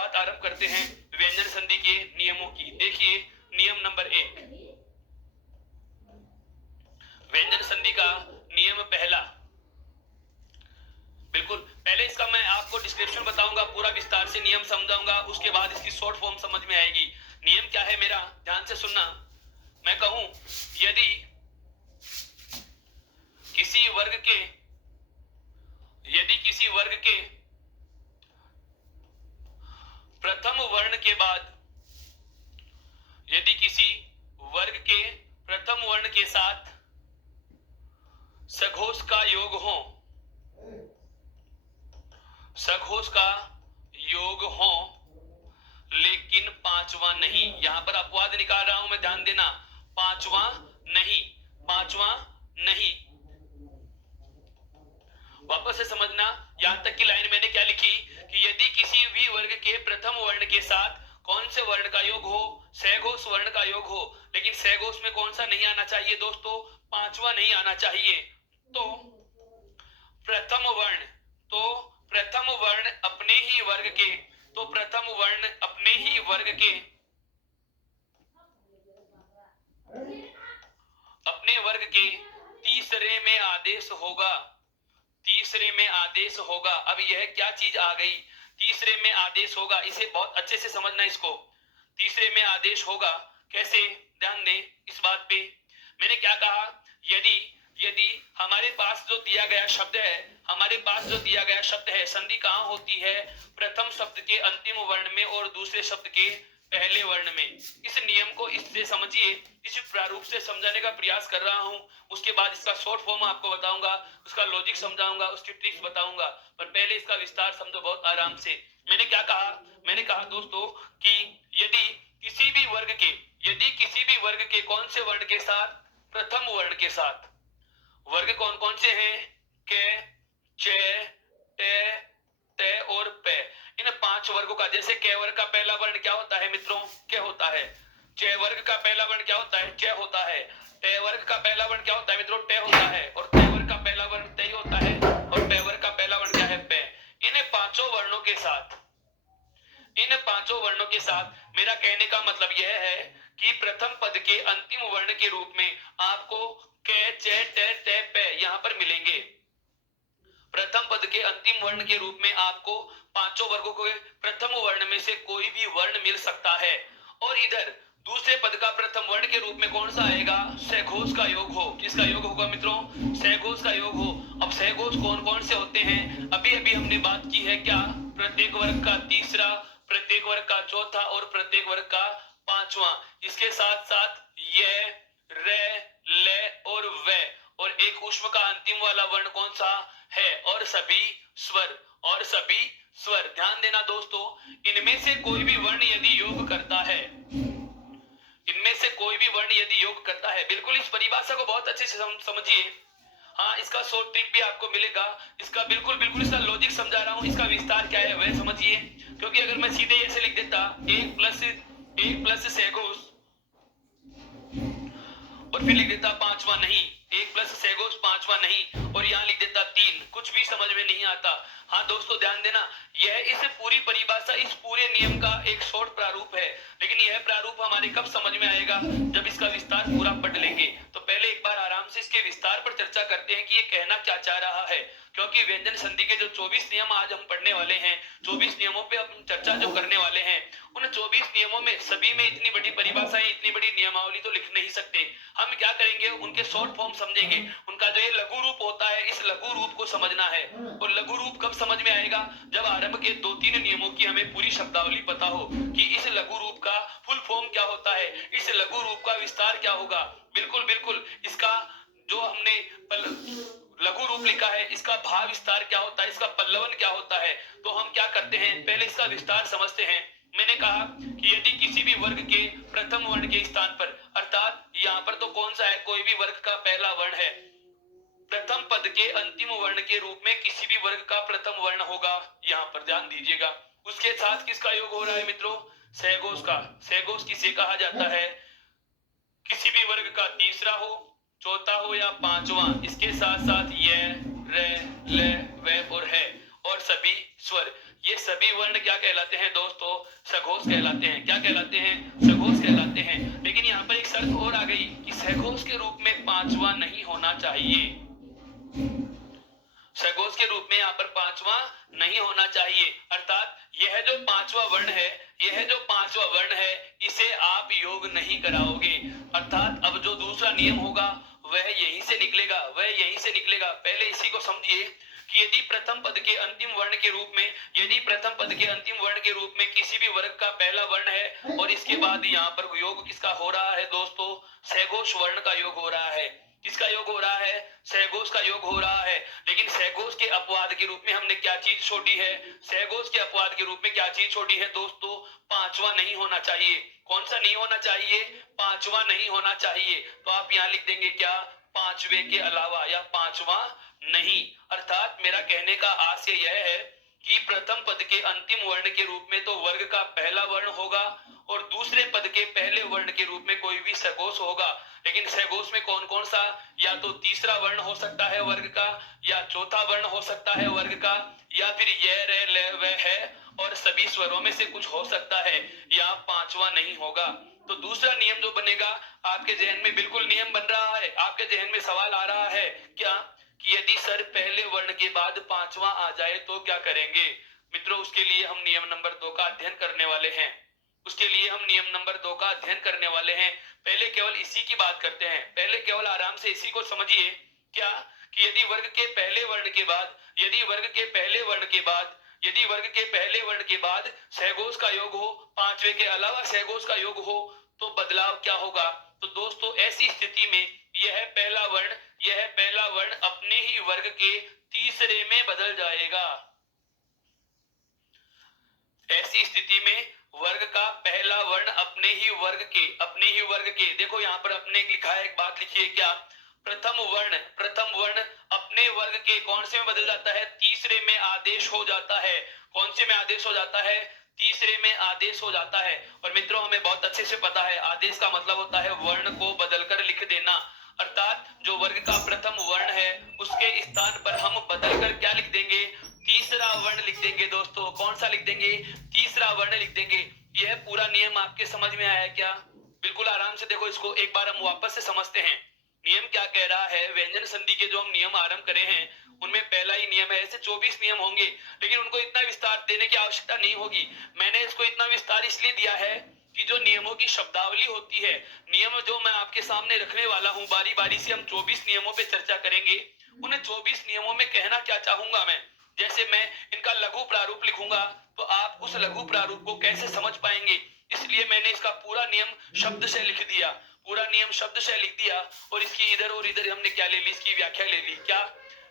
बात आरंभ करते हैं व्यंजन संधि के नियमों की। देखिए नियम नंबर 1, व्यंजन संधि का नियम पहला। बिल्कुल पहले इसका मैं आपको डिस्क्रिप्शन बताऊंगा, पूरा विस्तार से नियम समझाऊंगा, उसके बाद इसकी शॉर्ट फॉर्म समझ में आएगी। नियम क्या है मेरा, ध्यान से सुनना। मैं कहूं यदि किसी वर्ग के प्रथम वर्ण के बाद, यदि किसी वर्ग के प्रथम वर्ण के साथ सघोष का योग हो, सघोष का योग हो लेकिन पांचवा नहीं, यहां पर अपवाद निकाल रहा हूं मैं, ध्यान देना, पांचवा नहीं, पांचवा नहीं। वापस से समझना, यहां तक की लाइन मैंने क्या लिखी कि यदि किसी भी वर्ग के प्रथम वर्ण के साथ कौन से वर्ण का योग हो, सघोष वर्ण का योग हो, लेकिन सघोष में कौन सा नहीं आना चाहिए दोस्तों, पांचवा नहीं आना चाहिए। तो प्रथम वर्ण, तो प्रथम वर्ण अपने ही वर्ग के, तो प्रथम वर्ण अपने ही वर्ग के, अपने वर्ग के तीसरे में आदेश होगा, तीसरे में आदेश होगा। अब यह क्या चीज आ गई, तीसरे में आदेश होगा, इसे बहुत अच्छे से समझना। इसको तीसरे में आदेश होगा कैसे, ध्यान दें इस बात पे। मैंने क्या कहा, यदि यदि हमारे पास जो दिया गया शब्द है, हमारे पास जो दिया गया शब्द है, संधि कहां होती है, प्रथम शब्द के अंतिम वर्ण में और दूसरे शब्द के पहले वर्ण में। इस नियम को इससे समझिए, इस प्रारूप से समझाने का प्रयास कर रहा हूं। उसके बाद इसका शॉर्ट फॉर्म आपको बताऊंगा, उसका लॉजिक समझाऊंगा, उसकी ट्रिक्स बताऊंगा, पर पहले इसका विस्तार समझो बहुत आराम से। मैंने क्या कहा, मैंने कहा दोस्तों कि यदि किसी भी वर्ग के, यदि किसी भी वर्ग के कौन से वर्ण के साथ, प्रथम वर्ण के साथ, वर्ग कौन कौन से हैं, के, चे, टे, ते और पे, इन 5 वर्गों का, जैसे के वर्ग का पहला वर्ण क्या होता है मित्रों, के होता है। चे वर्ग का पहला वर्ण क्या होता है, चे होता है। टे वर्ग का पहला वर्ण क्या होता है मित्रों, टे होता है। और ते वर्ग का पहला वर्ण ते होता है। और पे वर्ग का पहला वर्ण क्या है, पे। इन 5 वर्णों के साथ, इन 5 वर्णों के साथ मेरा कहने का मतलब यह है कि प्रथम पद के अंतिम वर्ण के रूप में आपको के, चे, टे, ते, पे यहां पर मिलेंगे। प्रथम पद के अंतिम वर्ण के रूप में आपको 5 वर्गों के प्रथम वर्ण में से कोई भी वर्ण मिल सकता है। और इधर दूसरे पद का प्रथम वर्ण के रूप में कौन सा आएगा, सघोष का योग हो। किसका योग होगा मित्रों, सघोष का योग हो। अब सघोष कौन कौन से होते हैं, अभी अभी हमने बात की है क्या, प्रत्येक वर्ग का तीसरा, प्रत्येक वर्ग का चौथा और प्रत्येक वर्ग का पांचवा। इसके साथ साथ ये, रे, ले और वे, और एक उष्म का अंतिम वाला वर्ण कौन सा है, और सभी स्वर, और सभी स्वर। ध्यान देना दोस्तों, इनमें से कोई भी वर्ण यदि योग करता है, इनमें से कोई भी वर्ण यदि योग करता है, बिल्कुल इस परिभाषा को बहुत अच्छे से समझिए। हाँ, इसका शॉर्ट ट्रिक भी आपको मिलेगा, इसका बिल्कुल बिल्कुल इसका लॉजिक समझा रहा हूं, इसका विस्तार क्या है वह समझिए। क्योंकि अगर मैं सीधे ऐसे लिख देता 1 प्लस सघोष और फिर लिख देता पांचवा नहीं, 1 प्लस सघोष पांचवा नहीं, और यहाँ लिख देता 3, कुछ भी समझ में नहीं आता। हाँ दोस्तों ध्यान देना, यह इस पूरी परिभाषा, इस पूरे नियम का एक शॉर्ट प्रारूप है, लेकिन यह प्रारूप हमारे कब समझ में आएगा, जब इसका विस्तार पूरा पढ़ लेंगे। तो पहले एक बार आराम से इसके विस्तार पर चर्चा करते हैं कि ये कहना क्या चाह रहा है। क्योंकि व्यंजन संधि के जो 24 नियम आज हम पढ़ने वाले हैं, 24 नियमों पे हम चर्चा जो करने वाले हैं, उन 24 नियमों में सभी में इतनी बड़ी परिभाषाएं, इतनी बड़ी नियमावली तो लिख नहीं सकते। हम क्या करेंगे, उनके शॉर्ट फॉर्म समझेंगे, उनका जो ये लघु रूप होता है, इस लघु रूप को समझना है। और लघु रूप कब समझ में आएगा, जब आरंभ के 2-3 नियमों की हमें पूरी शब्दावली पता हो कि इस लघु रूप का फुल फॉर्म क्या होता है, इस लघु रूप का विस्तार क्या होगा। बिल्कुल बिल्कुल, इसका जो हमने लघु रूप लिखा है, इसका भाव विस्तार क्या होता है, इसका पल्लवन क्या होता है। तो हम क्या करते हैं, पहले इसका विस्तार समझते हैं। मैंने कहा कि यदि किसी भी वर्ग के प्रथम वर्ण के स्थान पर, अर्थात यहाँ पर तो कौन सा है, कोई भी वर्ग का पहला वर्ण है, प्रथम पद के अंतिम वर्ण के रूप में किसी भी वर्ग का प्रथम वर्ण होगा, यहाँ पर ध्यान दीजिएगा। उसके साथ किसका योग हो रहा है मित्रों, सघोष का। सघोष किसे कहा जाता है, किसी भी वर्ग का तीसरा हो, चौथा हो या पांचवा, इसके साथ साथ ये, रे, ले, वे और है, और सभी स्वर। ये सभी वर्ण क्या कहलाते हैं दोस्तों, सघोष कहलाते हैं। क्या कहलाते हैं? सघोष कहलाते हैं। लेकिन यहाँ पर एक शर्त और आ गई कि सघोष के रूप में पांचवा नहीं होना चाहिए। सघोष के रूप में यहाँ पर पांचवा नहीं होना चाहिए, अर्थात यह जो पांचवा वर्ण है, यह जो पांचवा वर्ण है, इसे आप योग नहीं कराओगे। अर्थात अब जो दूसरा नियम होगा वह यहीं से निकलेगा, वह यहीं से निकलेगा। पहले इसी को समझिए कि यदि प्रथम पद के अंतिम वर्ण के रूप में, यदि प्रथम पद के अंतिम वर्ण के रूप में किसी भी वर्ग का पहला वर्ण है और इसके बाद यहाँ पर योग किसका हो रहा है दोस्तों? सघोष वर्ण का योग हो रहा है। किसका योग हो रहा है? सघोष का योग हो रहा है। लेकिन सघोष के अपवाद के रूप में हमने क्या चीज छोड़ी है? सघोष के अपवाद के रूप में क्या चीज छोड़ी है दोस्तों? पांचवा नहीं होना चाहिए। कौन सा नहीं होना चाहिए? पांचवा नहीं होना चाहिए। तो आप यहाँ लिख देंगे क्या? पांचवे के अलावा या पांचवा नहीं। अर्थात मेरा कहने का आशय यह है कि प्रथम पद के अंतिम वर्ण के रूप में तो वर्ग का पहला वर्ण होगा और दूसरे पद के पहले वर्ण के रूप में कोई भी सघोष होगा। लेकिन सघोष में कौन कौन सा? या तो तीसरा वर्ण हो सकता है वर्ग का, या चौथा वर्ण हो सकता है वर्ग का, या फिर ये रे ले वे है और सभी स्वरों में से कुछ हो सकता है। या पांचवा नहीं होगा। तो दूसरा नियम जो बनेगा, आपके जहन में बिल्कुल नियम बन रहा है, आपके जहन में सवाल आ रहा है क्या कि यदि सर पहले वर्ण के बाद पांचवा आ जाए तो क्या करेंगे? मित्रों, उसके लिए हम नियम नंबर 2 का अध्ययन करने वाले हैं। उसके लिए हम नियम नंबर 2 का अध्ययन करने वाले हैं। पहले केवल इसी की बात करते हैं। पहले केवल आराम से इसी को समझिए क्या कि यदि वर्ग के पहले वर्ण के बाद, यदि वर्ग के पहले वर्ण के बाद, यदि वर्ग के पहले वर्ण के बाद सघोष का योग हो, पांचवे के अलावा सघोष का योग हो, तो बदलाव क्या होगा? तो दोस्तों ऐसी स्थिति में यह पहला वर्ण, यह पहला वर्ण अपने ही वर्ग के तीसरे में बदल जाएगा। ऐसी स्थिति में वर्ग का पहला वर्ण अपने ही वर्ग के, अपने ही वर्ग के, देखो यहाँ पर अपने लिखा है, एक बात लिखिए क्या? प्रथम वर्ण, प्रथम वर्ण अपने वर्ग के कौन से में बदल जाता है? तीसरे में आदेश हो जाता है। कौन से में आदेश हो जाता है? तीसरे में आदेश हो जाता है। और मित्रों हमें बहुत अच्छे से पता है आदेश का मतलब होता है वर्ण को बदलकर लिख देना। अर्थात जो वर्ग का प्रथम वर्ण है उसके स्थान पर हम बदलकर क्या लिख देंगे? तीसरा वर्ण लिख देंगे दोस्तों। कौन सा लिख देंगे? तीसरा वर्ण लिख देंगे। यह पूरा नियम आपके समझ में आया क्या? बिल्कुल आराम से देखो इसको एक बार हम वापस से समझते हैं। नियम क्या कह रहा है? व्यंजन संधि के जो हम नियम आरंभ करे हैं उनमें पहला ही नियम है। ऐसे 24 नियम होंगे लेकिन उनको इतना विस्तार देने की आवश्यकता नहीं होगी। मैंने इसको इतना विस्तार इसलिए दिया है कि जो नियमों की शब्दावली होती है, नियम जो मैं आपके सामने रखने वाला हूं, बारी बारी से हम 24 नियमों पे चर्चा करेंगे। उन 24 नियमों में कहना क्या चाहूंगा मैं, जैसे मैं इनका लघु प्रारूप लिखूंगा तो आप उस लघु प्रारूप को कैसे समझ पाएंगे, इसलिए मैंने इसका पूरा नियम शब्द से लिख दिया, पूरा नियम शब्द से लिख दिया। और इसकी इधर और इधर हमने क्या ले ली? इसकी व्याख्या ले ली क्या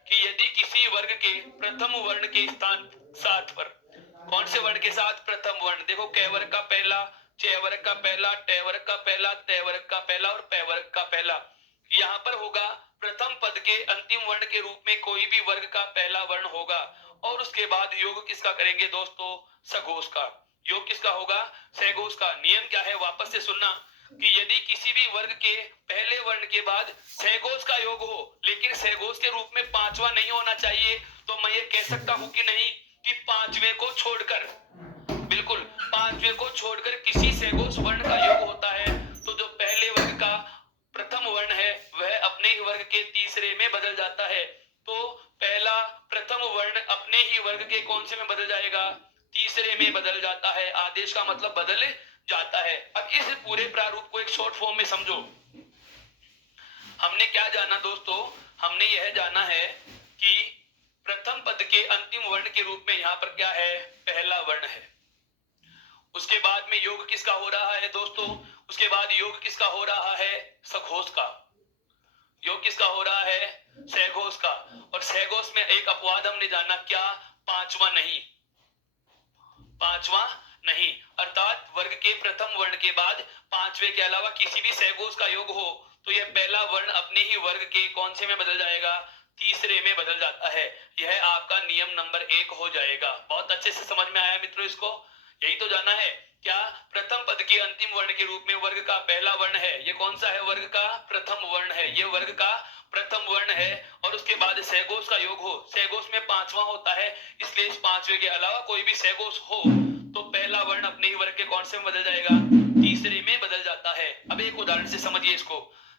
कि यदि किसी वर्ग के प्रथम वर्ण के स्थान साथ पर, कौन से वर्ण के साथ? प्रथम वर्ण। देखो कै वर्ग का पहला, च वर्ग का पहला, ट वर्ग का पहला, त वर्ग का पहला और पै वर्ग का पहला। यहाँ पर होगा प्रथम पद के अंतिम वर्ण के रूप में कोई भी वर्ग का पहला वर्ण होगा और उसके बाद योग किसका करेंगे दोस्तों? सघोष का। योग किसका होगा? सघोष का। नियम क्या है? वापस से सुनना कि यदि किसी भी वर्ग के पहले वर्ण के बाद सघोष का योग हो लेकिन सघोष के रूप में पांचवा नहीं होना चाहिए, तो मैं ये कह सकता हूं कि नहीं कि पांचवे को छोड़कर, बिल्कुल पांचवे को छोड़कर किसी सघोष वर्ण का योग होता है तो जो पहले वर्ग का प्रथम वर्ण है वह अपने ही वर्ग के तीसरे में बदल जाता है। तो पहला प्रथम वर्ण अपने ही वर्ग के कौन से में बदल जाएगा? तीसरे में बदल जाता है। आदेश का मतलब बदल जाता है। अब इस पूरे प्रारूप को एक शॉर्ट फॉर्म में समझो। हमने क्या जाना दोस्तों? हमने यह जाना है कि प्रथम पद के अंतिम वर्ण के रूप में यहाँ पर क्या है? पहला वर्ण है। उसके बाद में योग किसका हो रहा है दोस्तों? उसके बाद योग किसका हो रहा है? सघोष का। योग किसका हो रहा है? सघोष का। और सघोष में एक अपवाद हमने जाना क्या? पांचवा नहीं, पांचवा नहीं। अर्थात वर्ग के प्रथम वर्ण के बाद पांचवे के अलावा किसी भी सघोष का योग हो तो यह पहला वर्ण अपने ही वर्ग के कौन से में बदल जाएगा? तीसरे में बदल जाता है। यह आपका नियम नंबर 1 हो जाएगा। बहुत अच्छे से समझ में आया मित्रों इसको? यही तो जाना है क्या? प्रथम पद के अंतिम वर्ण के रूप में वर्ग का पहला वर्ण है। ये कौन सा है? वर्ग का प्रथम वर्ण है। ये वर्ग का प्रथम वर्ण है और उसके बाद सघोष का योग हो। सघोष में पांचवा होता है, इसलिए इस पांचवे के अलावा कोई भी सघोष हो तो पहला वर्ण अपने ही वर्ग वर्ग के कौन से में बदल जाएगा? तीसरे में बदल जाता है। अब एक उदाहरण से समझिए इसको।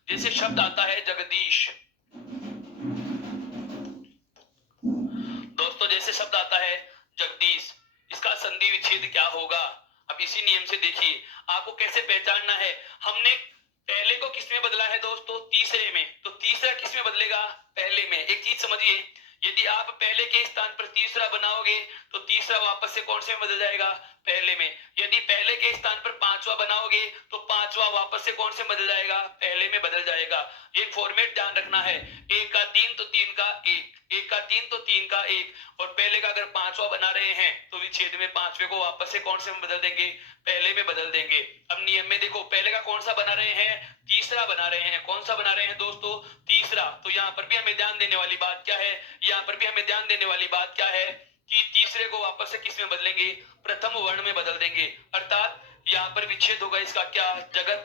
जैसे शब्द आता है जगदीश, दोस्तों जैसे शब्द आता है जगदीश, इसका संधि विच्छेद क्या होगा? अब इसी नियम से देखिए आपको कैसे पहचानना है। हमने पहले को किस में बदला है दोस्तों? तीसरे में। तो तीसरा किस में बदलेगा? पहले में। एक चीज समझिए, यदि आप पहले के स्थान पर तीसरा बनाओगे तो तीसरा वापस से कौन से में बदल जाएगा? पहले में। यदि पहले के स्थान पर पांचवा बनाओगे तो पांचवा वापस से कौन से बदल जाएगा? पहले में बदल जाएगा। ये फॉर्मेट ध्यान रखना है, एक का तीन तो तीन का एक, एक का तीन तो तीन का एक, और पहले का अगर पांचवा बना रहे हैं तो विच्छेद में पांचवे को वापस से कौन से में बदल देंगे? पहले में बदल देंगे। अब नियम में देखो, पहले का कौन सा बना रहे हैं? तीसरा बना रहे हैं। कौन सा बना रहे हैं दोस्तों? तीसरा। तो यहाँ पर भी हमें ध्यान देने वाली बात क्या है? यहाँ पर भी हमें ध्यान देने वाली बात क्या है कि तीसरे को वापस से किस में बदलेंगे? प्रथम वर्ण में बदल देंगे। अर्थात यहाँ पर विच्छेद होगा इसका क्या? जगत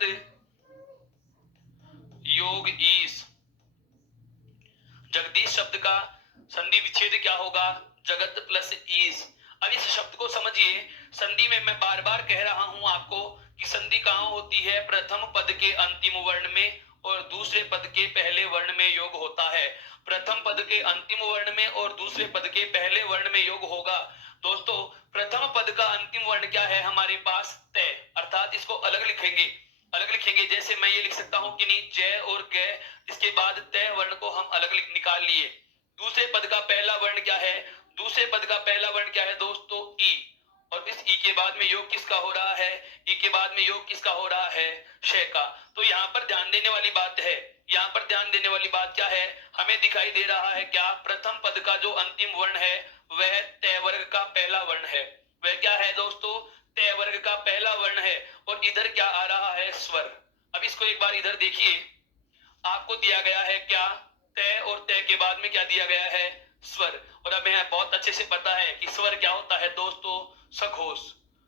योग ईश। जगदीश शब्द का संधि विच्छेद क्या होगा? जगत प्लस ईश। अब इस शब्द को समझिए। संधि में मैं बार बार कह रहा हूं आपको कि संधि कहां होती है? प्रथम पद के अंतिम वर्ण में और दूसरे पद के पहले वर्ण में योग होता है। प्रथम पद के अंतिम वर्ण में और दूसरे पद के पहले वर्ण में योग होगा। दोस्तों प्रथम पद का अंतिम वर्ण क्या है हमारे पास? तय। अर्थात इसको अलग लिखेंगे, अलग लिखेंगे। जैसे मैं ये लिख सकता हूं कि नहीं, जय और ग, इसके बाद तय वर्ण को हम अलग निकाल लिए। दूसरे पद का पहला वर्ण क्या है? दूसरे पद का पहला वर्ण क्या है दोस्तों? ई। और इस ई के बाद में योग किसका हो रहा है? ई के बाद में योग किसका हो रहा है? श का। तो यहाँ पर ध्यान देने वाली बात है, यहाँ पर ध्यान देने वाली बात क्या है? हमें दिखाई दे रहा है क्या? प्रथम पद का जो अंतिम वर्ण है वह तय वर्ग का पहला वर्ण है। वह क्या है दोस्तों? तय वर्ग का पहला वर्ण है। और इधर क्या आ रहा है? स्वर। अब इसको एक बार इधर देखिए, आपको दिया गया है क्या? तय, और तय के बाद में क्या दिया गया है? स्वर। और अब हमें बहुत अच्छे से पता है कि स्वर क्या होता है दोस्तों? सघोष।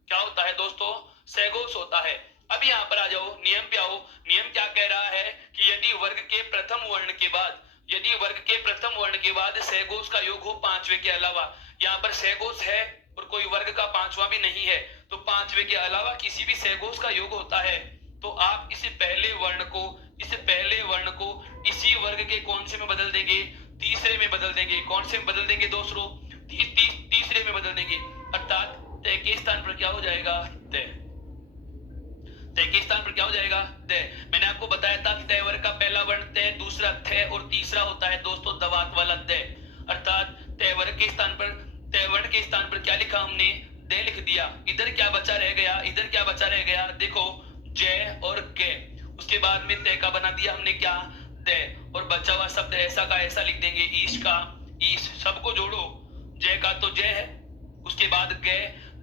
क्या होता है दोस्तों? सघोष होता है। अब यहाँ पर आ जाओ, नियम पे आओ। नियम क्या कह रहा है कि यदि वर्ग के प्रथम वर्ण के बाद, यदि वर्ग के प्रथम वर्ण के बाद सघोष का योग हो पांचवे के अलावा, यहाँ पर सघोष है और कोई वर्ग का पांचवा भी नहीं है, तो पांचवे के अलावा किसी भी सघोष का योग होता है, तो आप इस पहले वर्ण को, इस पहले वर्ण को इसी वर्ग के कौन से में बदल देंगे? तीसरे में बदल देंगे। कौन से में बदल देंगे दोस्तों? तीसरे में बदल देंगे। अर्थात तय के स्थान पर क्या हो जाएगा? तय। तय के स्थान पर क्या हो जाएगा? तय। मैंने आपको बताया था तय वर्ग का पहला वर्ण तय, दूसरा थ, और तीसरा होता है दोस्तों दवात वाला तय। अर्थात तय वर्ग के स्थान पर, तय वर्ण के स्थान पर क्या लिखा हमने? दे लिख दिया। इधर क्या बचा रह गया? इधर क्या बचा रह गया? देखो, जय और गे। उसके बाद में तय का बना दिया हमने क्या? तय। और बचा हुआ शब्द ऐसा का ऐसा लिख देंगे, ईश का ईश। सबको जोड़ो, जय का तो जय है, उसके बाद गे।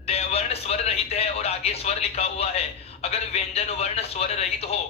दे वर्ण स्वर रहित है और आगे स्वर लिखा हुआ है। अगर व्यंजन वर्ण स्वर रहित हो,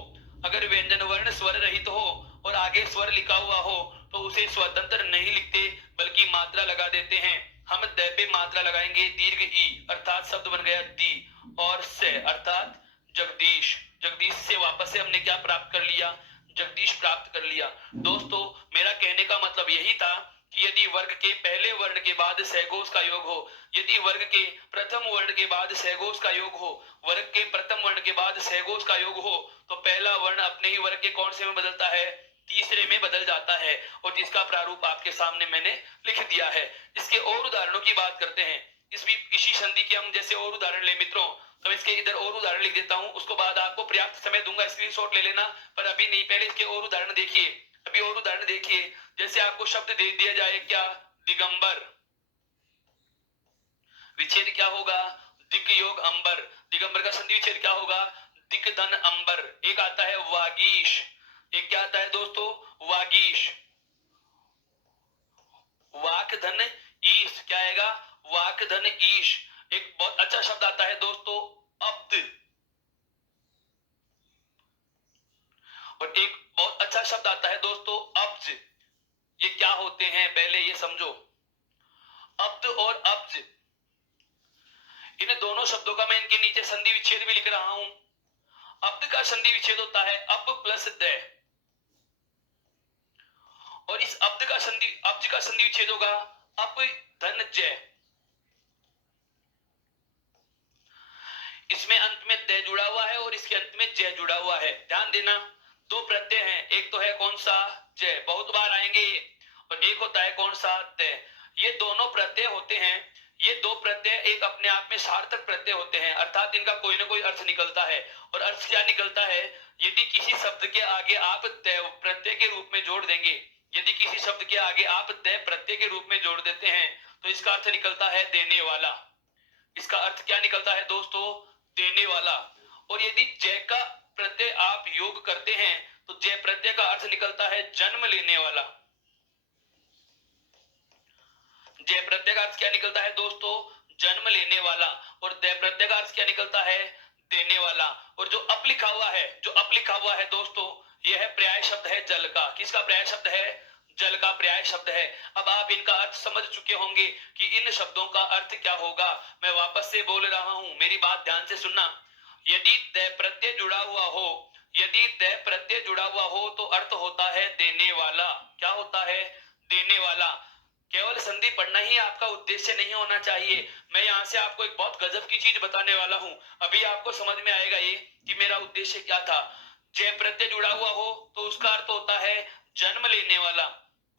अगर व्यंजन वर्ण स्वर रहित हो और आगे स्वर लिखा हुआ हो तो उसे स्वतंत्र नहीं लिखते बल्कि मात्रा लगा देते हैं। हम द पे मात्रा लगाएंगे दीर्घ ई, अर्थात शब्द बन गया दी, और से अर्थात जगदीश। जगदीश से वापस से हमने क्या प्राप्त कर लिया? जगदीश प्राप्त कर लिया। दोस्तों मेरा कहने का मतलब यही था कि यदि वर्ग के पहले वर्ण के बाद सघोष का योग हो, यदि वर्ग के प्रथम वर्ण के बाद सघोष का योग हो, वर्ग के प्रथम वर्ण के बाद सघोष का योग हो, तो पहला वर्ण अपने ही वर्ग के कौन से में बदलता है? तीसरे में बदल जाता है। और जिसका प्रारूप आपके सामने मैंने लिख दिया है। इसके और उदाहरणों की बात करते हैं। इसी संधि के हम जैसे और उदाहरण ले मित्रों, तो इसके इधर और उदाहरण लिख देता हूं, उसको बाद आपको पर्याप्त समय दूंगा, स्क्रीनशॉट ले लेना, पर अभी नहीं, पहले इसके और उदाहरण देखिए। अभी और उदाहरण देखिए। जैसे आपको शब्द दे दिया जाए क्या? दिगंबर। विच्छेद क्या होगा? दिक योग अंबर। दिगंबर का संधि विच्छेद क्या होगा? दिक धन अंबर। एक आता है वागीश, एक क्या आता है दोस्तों? वागीश। वाक धन ईश, क्या आएगा? वाक धन ईश। एक बहुत अच्छा शब्द आता है दोस्तों, अब्द। और एक बहुत अच्छा शब्द आता है दोस्तों, अब्ज। ये क्या होते हैं पहले ये समझो। अब्द और अब्ज, इन दोनों शब्दों का मैं इनके नीचे संधि विच्छेद भी लिख रहा हूं। अब्द का संधि विच्छेद होता है अप प्लस द, और इस अब्द का संधि, अब्ज का संधि विच्छेद होगा अप धन जय। इसमें अंत में द जुड़ा हुआ है और इसके अंत में जय जुड़ा हुआ है। ध्यान देना, दो प्रत्यय हैं, एक तो है कौन सा, जय, बहुत बार आएंगे ये, और एक होता है कौन सा, द। ये दोनों प्रत्यय होते हैं, ये दो प्रत्यय एक अपने आप में सार्थक प्रत्यय होते हैं, अर्थात इनका कोई ना कोई अर्थ निकलता है। और अर्थ क्या निकलता है, यदि किसी शब्द के आगे आप द प्रत्यय के रूप में जोड़ देंगे, यदि किसी शब्द के आगे आप द प्रत्यय के रूप में जोड़ देते हैं तो इसका अर्थ निकलता है देने वाला। इसका अर्थ क्या निकलता है दोस्तों, देने वाला। और यदि जय का प्रत्यय आप योग करते हैं तो जय प्रत्यय का अर्थ निकलता है जन्म लेने वाला। जय प्रत्यय का अर्थ क्या निकलता है दोस्तों, जन्म लेने वाला। और दय प्रत्यय का अर्थ क्या निकलता है, देने वाला। और जो अप लिखा हुआ है, जो अप लिखा हुआ है दोस्तों, यह है पर्याय शब्द है जल का। किसका पर्याय शब्द है, जल का पर्याय शब्द है। अब आप इनका अर्थ समझ चुके होंगे कि इन शब्दों का अर्थ क्या होगा। मैं वापस से बोल रहा हूं, मेरी बात ध्यान से सुनना। यदि दय प्रत्यय जुड़ा हुआ हो, यदि दय प्रत्यय जुड़ा हुआ हो तो अर्थ होता है देने वाला। क्या होता है, देने वाला। केवल संधि पढ़ना ही आपका उद्देश्य नहीं होना चाहिए। मैं यहाँ से आपको एक बहुत गजब की चीज बताने वाला हूँ, अभी आपको समझ में आएगा ये कि मेरा उद्देश्य क्या था। जय प्रत्यय जुड़ा हुआ हो तो उसका अर्थ होता है जन्म लेने वाला।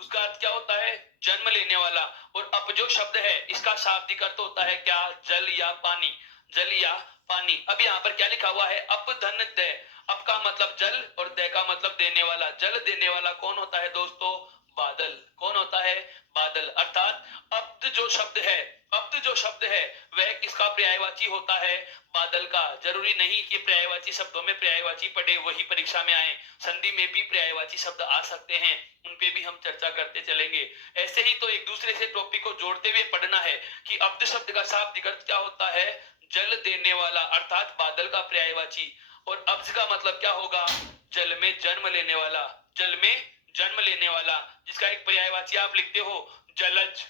उसका अर्थ क्या होता है, जन्म लेने वाला। और अप जो शब्द है इसका शाब्दिक अर्थ होता है क्या, जल या पानी, जल या पानी। अब यहाँ पर क्या लिखा हुआ है, अप धन दय। अप का मतलब जल और दय का मतलब देने वाला। जल देने वाला कौन होता है दोस्तों, बादल। कौन होता है, बादल। अर्थात अब्द जो शब्द है, अब्द जो शब्द है वह किसका पर्यायवाची होता है, बादल का। जरूरी नहीं कि पर्यायवाची शब्दों में पर्यायवाची पढ़े वही परीक्षा में आए, संधि में भी पर्यायवाची शब्द आ सकते हैं, उन पे भी हम चर्चा करते चलेंगे। ऐसे ही तो एक दूसरे से टॉपिक को जोड़ते हुए पढ़ना है कि अब्द शब्द का शाब्दिक अर्थ क्या होता है, जल देने वाला, अर्थात बादल का पर्यायवाची। और अब्ज का मतलब क्या होगा, जल में जन्म लेने वाला, जल में जन्म लेने वाला, जिसका एक पर्यायवाची आप लिखते हो जलज।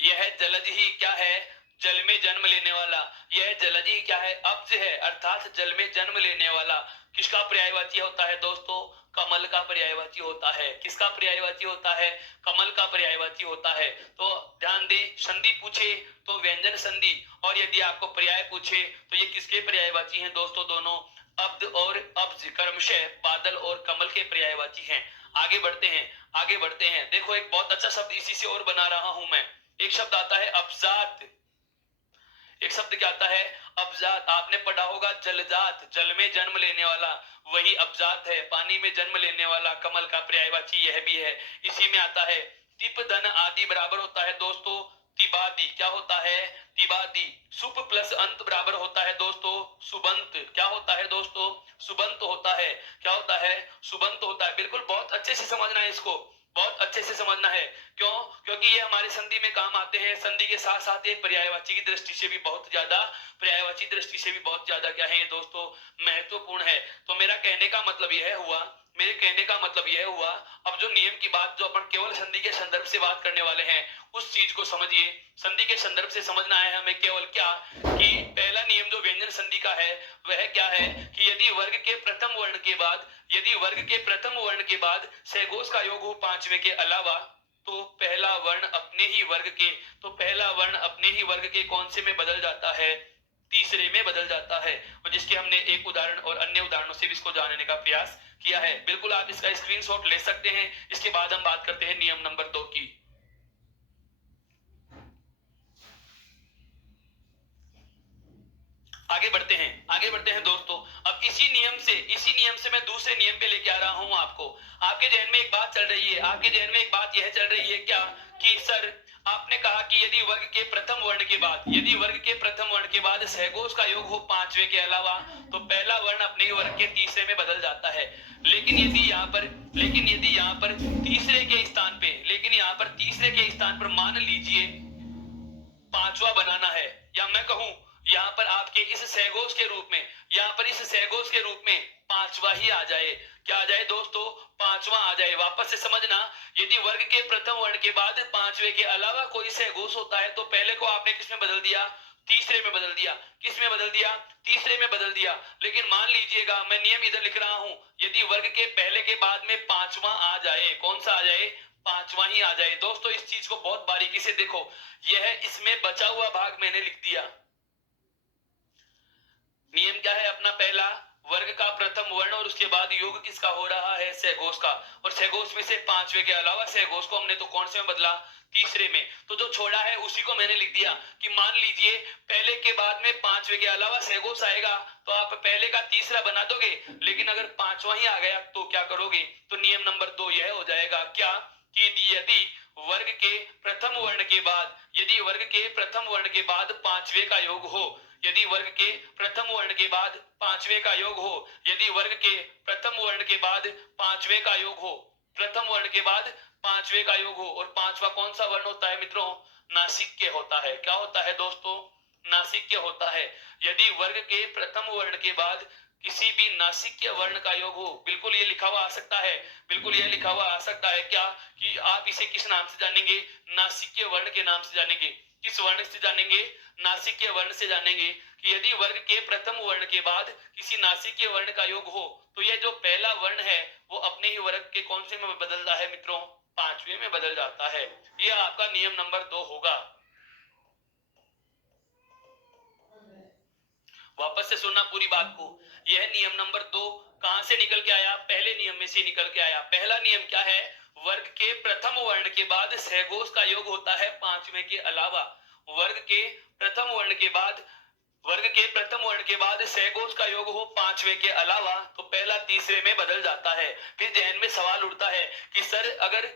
यह जलज ही क्या है, जल में जन्म लेने वाला। यह जलज ही क्या है, अब्ज है, अर्थात जल में जन्म लेने वाला। किसका पर्यायवाची होता है दोस्तों, कमल का पर्यायवाची होता है। किसका पर्यायवाची होता है, कमल का पर्यायवाची होता है। तो ध्यान दे, संधि पूछे तो व्यंजन संधि, और यदि आपको पर्याय पूछे तो ये किसके पर्यायवाची हैं दोस्तों, दोनों अब्द और अब्ज क्रमशः बादल और कमल के पर्यायवाची हैं। आगे बढ़ते हैं, आगे बढ़ते हैं। देखो एक बहुत अच्छा शब्द इसी से और बना रहा हूं मैं। एक शब्द आता है अबजात, एक शब्द क्या आता है, अबजात। आपने पढ़ा होगा जलजात, जल में जन्म लेने वाला, वही अबजात है, पानी में जन्म लेने वाला। कमल का पर्यायवाची यह भी है, इसी में आता है। तिप धन आदि बराबर होता है दोस्तों तिबादी। क्या होता है, तिबादी। सुप प्लस अंत बराबर होता है दोस्तों सुबंत। क्या होता है दोस्तों, सुबंत होता है। क्या होता है, सुबंत होता है। बिल्कुल बहुत अच्छे से समझना है इसको, बहुत अच्छे से समझना है। क्यों, क्योंकि ये हमारे संधि में काम आते हैं। संधि के साथ साथ ये पर्यायवाची की दृष्टि से भी बहुत ज्यादा, पर्यायवाची दृष्टि से भी बहुत ज्यादा क्या है ये दोस्तों, महत्वपूर्ण है। तो मेरा कहने का मतलब यह हुआ, मेरे कहने का मतलब यह हुआ, अब जो नियम की बात जो अपन केवल संधि के संदर्भ से बात करने वाले हैं उस चीज को समझिए। संधि के संदर्भ से समझना है हमें केवल क्या, कि पहला नियम जो व्यंजन संधि का है वह क्या है कि यदि वर्ग के प्रथम वर्ण के बाद, यदि वर्ग के प्रथम वर्ण के बाद सहघोष का योग हो पांचवें के अलावा, तो पहला वर्ण अपने ही वर्ग के, तो पहला वर्ण अपने ही वर्ग के कौन से में बदल जाता है, तीसरे में बदल जाता है। और जिसके हमने एक उदाहरण और अन्य उदाहरणों से भी इसको जानने का प्रयास किया है। बिल्कुल आप इसका स्क्रीनशॉट ले सकते हैं। इसके बाद हम बात करते हैं नियम नंबर 2 की। आगे बढ़ते हैं, आगे बढ़ते हैं दोस्तों। अब इसी नियम से मैं दूसरे नियम पे लेके आ रहा हूं आपको। आपके जहन में एक बात चल रही है, आपके जहन में एक बात यह चल रही है क्या, कि सर आपने कहा कि यदि वर्ग के प्रथम वर्ण के बाद, यदि वर्ग के प्रथम वर्ण के बाद सहघोष का योग हो पांचवें के अलावा, तो पहला वर्ण अपने ही वर्ग के तीसरे में बदल जाता है। लेकिन यदि यहाँ पर, लेकिन यदि यहाँ पर तीसरे के स्थान पे, लेकिन यहाँ पर तीसरे के स्थान पर मान लीजिए पांचवा बनाना है, या मैं कहूं यहाँ पर आपके इस सहघोष के रूप में, यहाँ पर इस सहघोष के रूप में पांचवा ही आ जाए। क्या आ जाए दोस्तों, पांचवा आ जाए। वापस से समझना, यदि वर्ग के प्रथम वर्ण के बाद पांचवे के अलावा कोई सहघोष होता है तो पहले को आपने किसमें बदल दिया, तीसरे में बदल दिया। किस में बदल दिया, तीसरे में बदल दिया। लेकिन मान लीजिएगा, मैं नियम इधर लिख रहा हूं, यदि वर्ग के पहले के बाद में पांचवा आ जाए, कौन सा आ जाए, पांचवा ही आ जाए। दोस्तों इस चीज को बहुत बारीकी से देखो, यह इसमें बचा हुआ भाग मैंने लिख दिया, पहला वर्ग का प्रथम वर्ण और उसके बाद योग किसका हो रहा है, सहघोष का। और सहघोष में से पांचवे के अलावा सहघोष को हमने तो कौन से में बदला, तीसरे में। तो जो छोड़ा है उसी को मैंने लिख दिया कि मान लीजिए पहले के बाद में पांचवे के अलावा सहघोष आएगा तो आप पहले का तीसरा बना दोगे, लेकिन अगर पांचवा ही आ गया तो क्या करोगे। तो नियम नंबर 2 यह हो जाएगा क्या कि यदि वर्ग के प्रथम वर्ण के बाद, यदि वर्ग के प्रथम वर्ण के बाद पांचवे का योग हो, यदि वर्ग के प्रथम वर्ण के बाद पांचवे का योग हो, यदि वर्ग के प्रथम वर्ण के बाद पांचवे का योग हो, प्रथम वर्ण के बाद पांचवे का योग हो। और पांचवा कौन सा वर्ण होता है मित्रों, नासिक्य होता है। क्या होता है दोस्तों, नासिक्य होता है। यदि वर्ग के प्रथम वर्ण के बाद किसी भी नासिक्य वर्ण का योग हो, बिल्कुल ये लिखा हुआ आ सकता है, बिल्कुल ये लिखा हुआ आ सकता है क्या कि आप इसे किस नाम से जानेंगे, नासिक्य वर्ण के नाम से जानेंगे। किस वर्ण से जानेंगे, नासिक्य वर्ण से जानेंगे। कि यदि वर्ग के प्रथम वर्ण के बाद किसी नासिक्य वर्ण का योग हो तो यह जो पहला वर्ण है वो अपने ही वर्ग के कौन से में बदलता है मित्रों, पांचवे में बदल जाता है। यह आपका नियम नंबर 2 होगा। वापस से सुनना पूरी बात को। यह नियम नंबर 2 कहां से निकल के आया, पहले नियम में से निकल के आया। पहला नियम क्या है, वर्ग के प्रथम वर्ण के बाद सहघोष का योग होता है पांचवे के अलावा। वर्ग के प्रथम वर्ण के बाद, वर्ग के प्रथम वर्ण के बाद सहघोष का योग हो पांचवे के अलावा तो पहला तीसरे में बदल जाता है। फिर जहन में सवाल उठता है कि सर अगर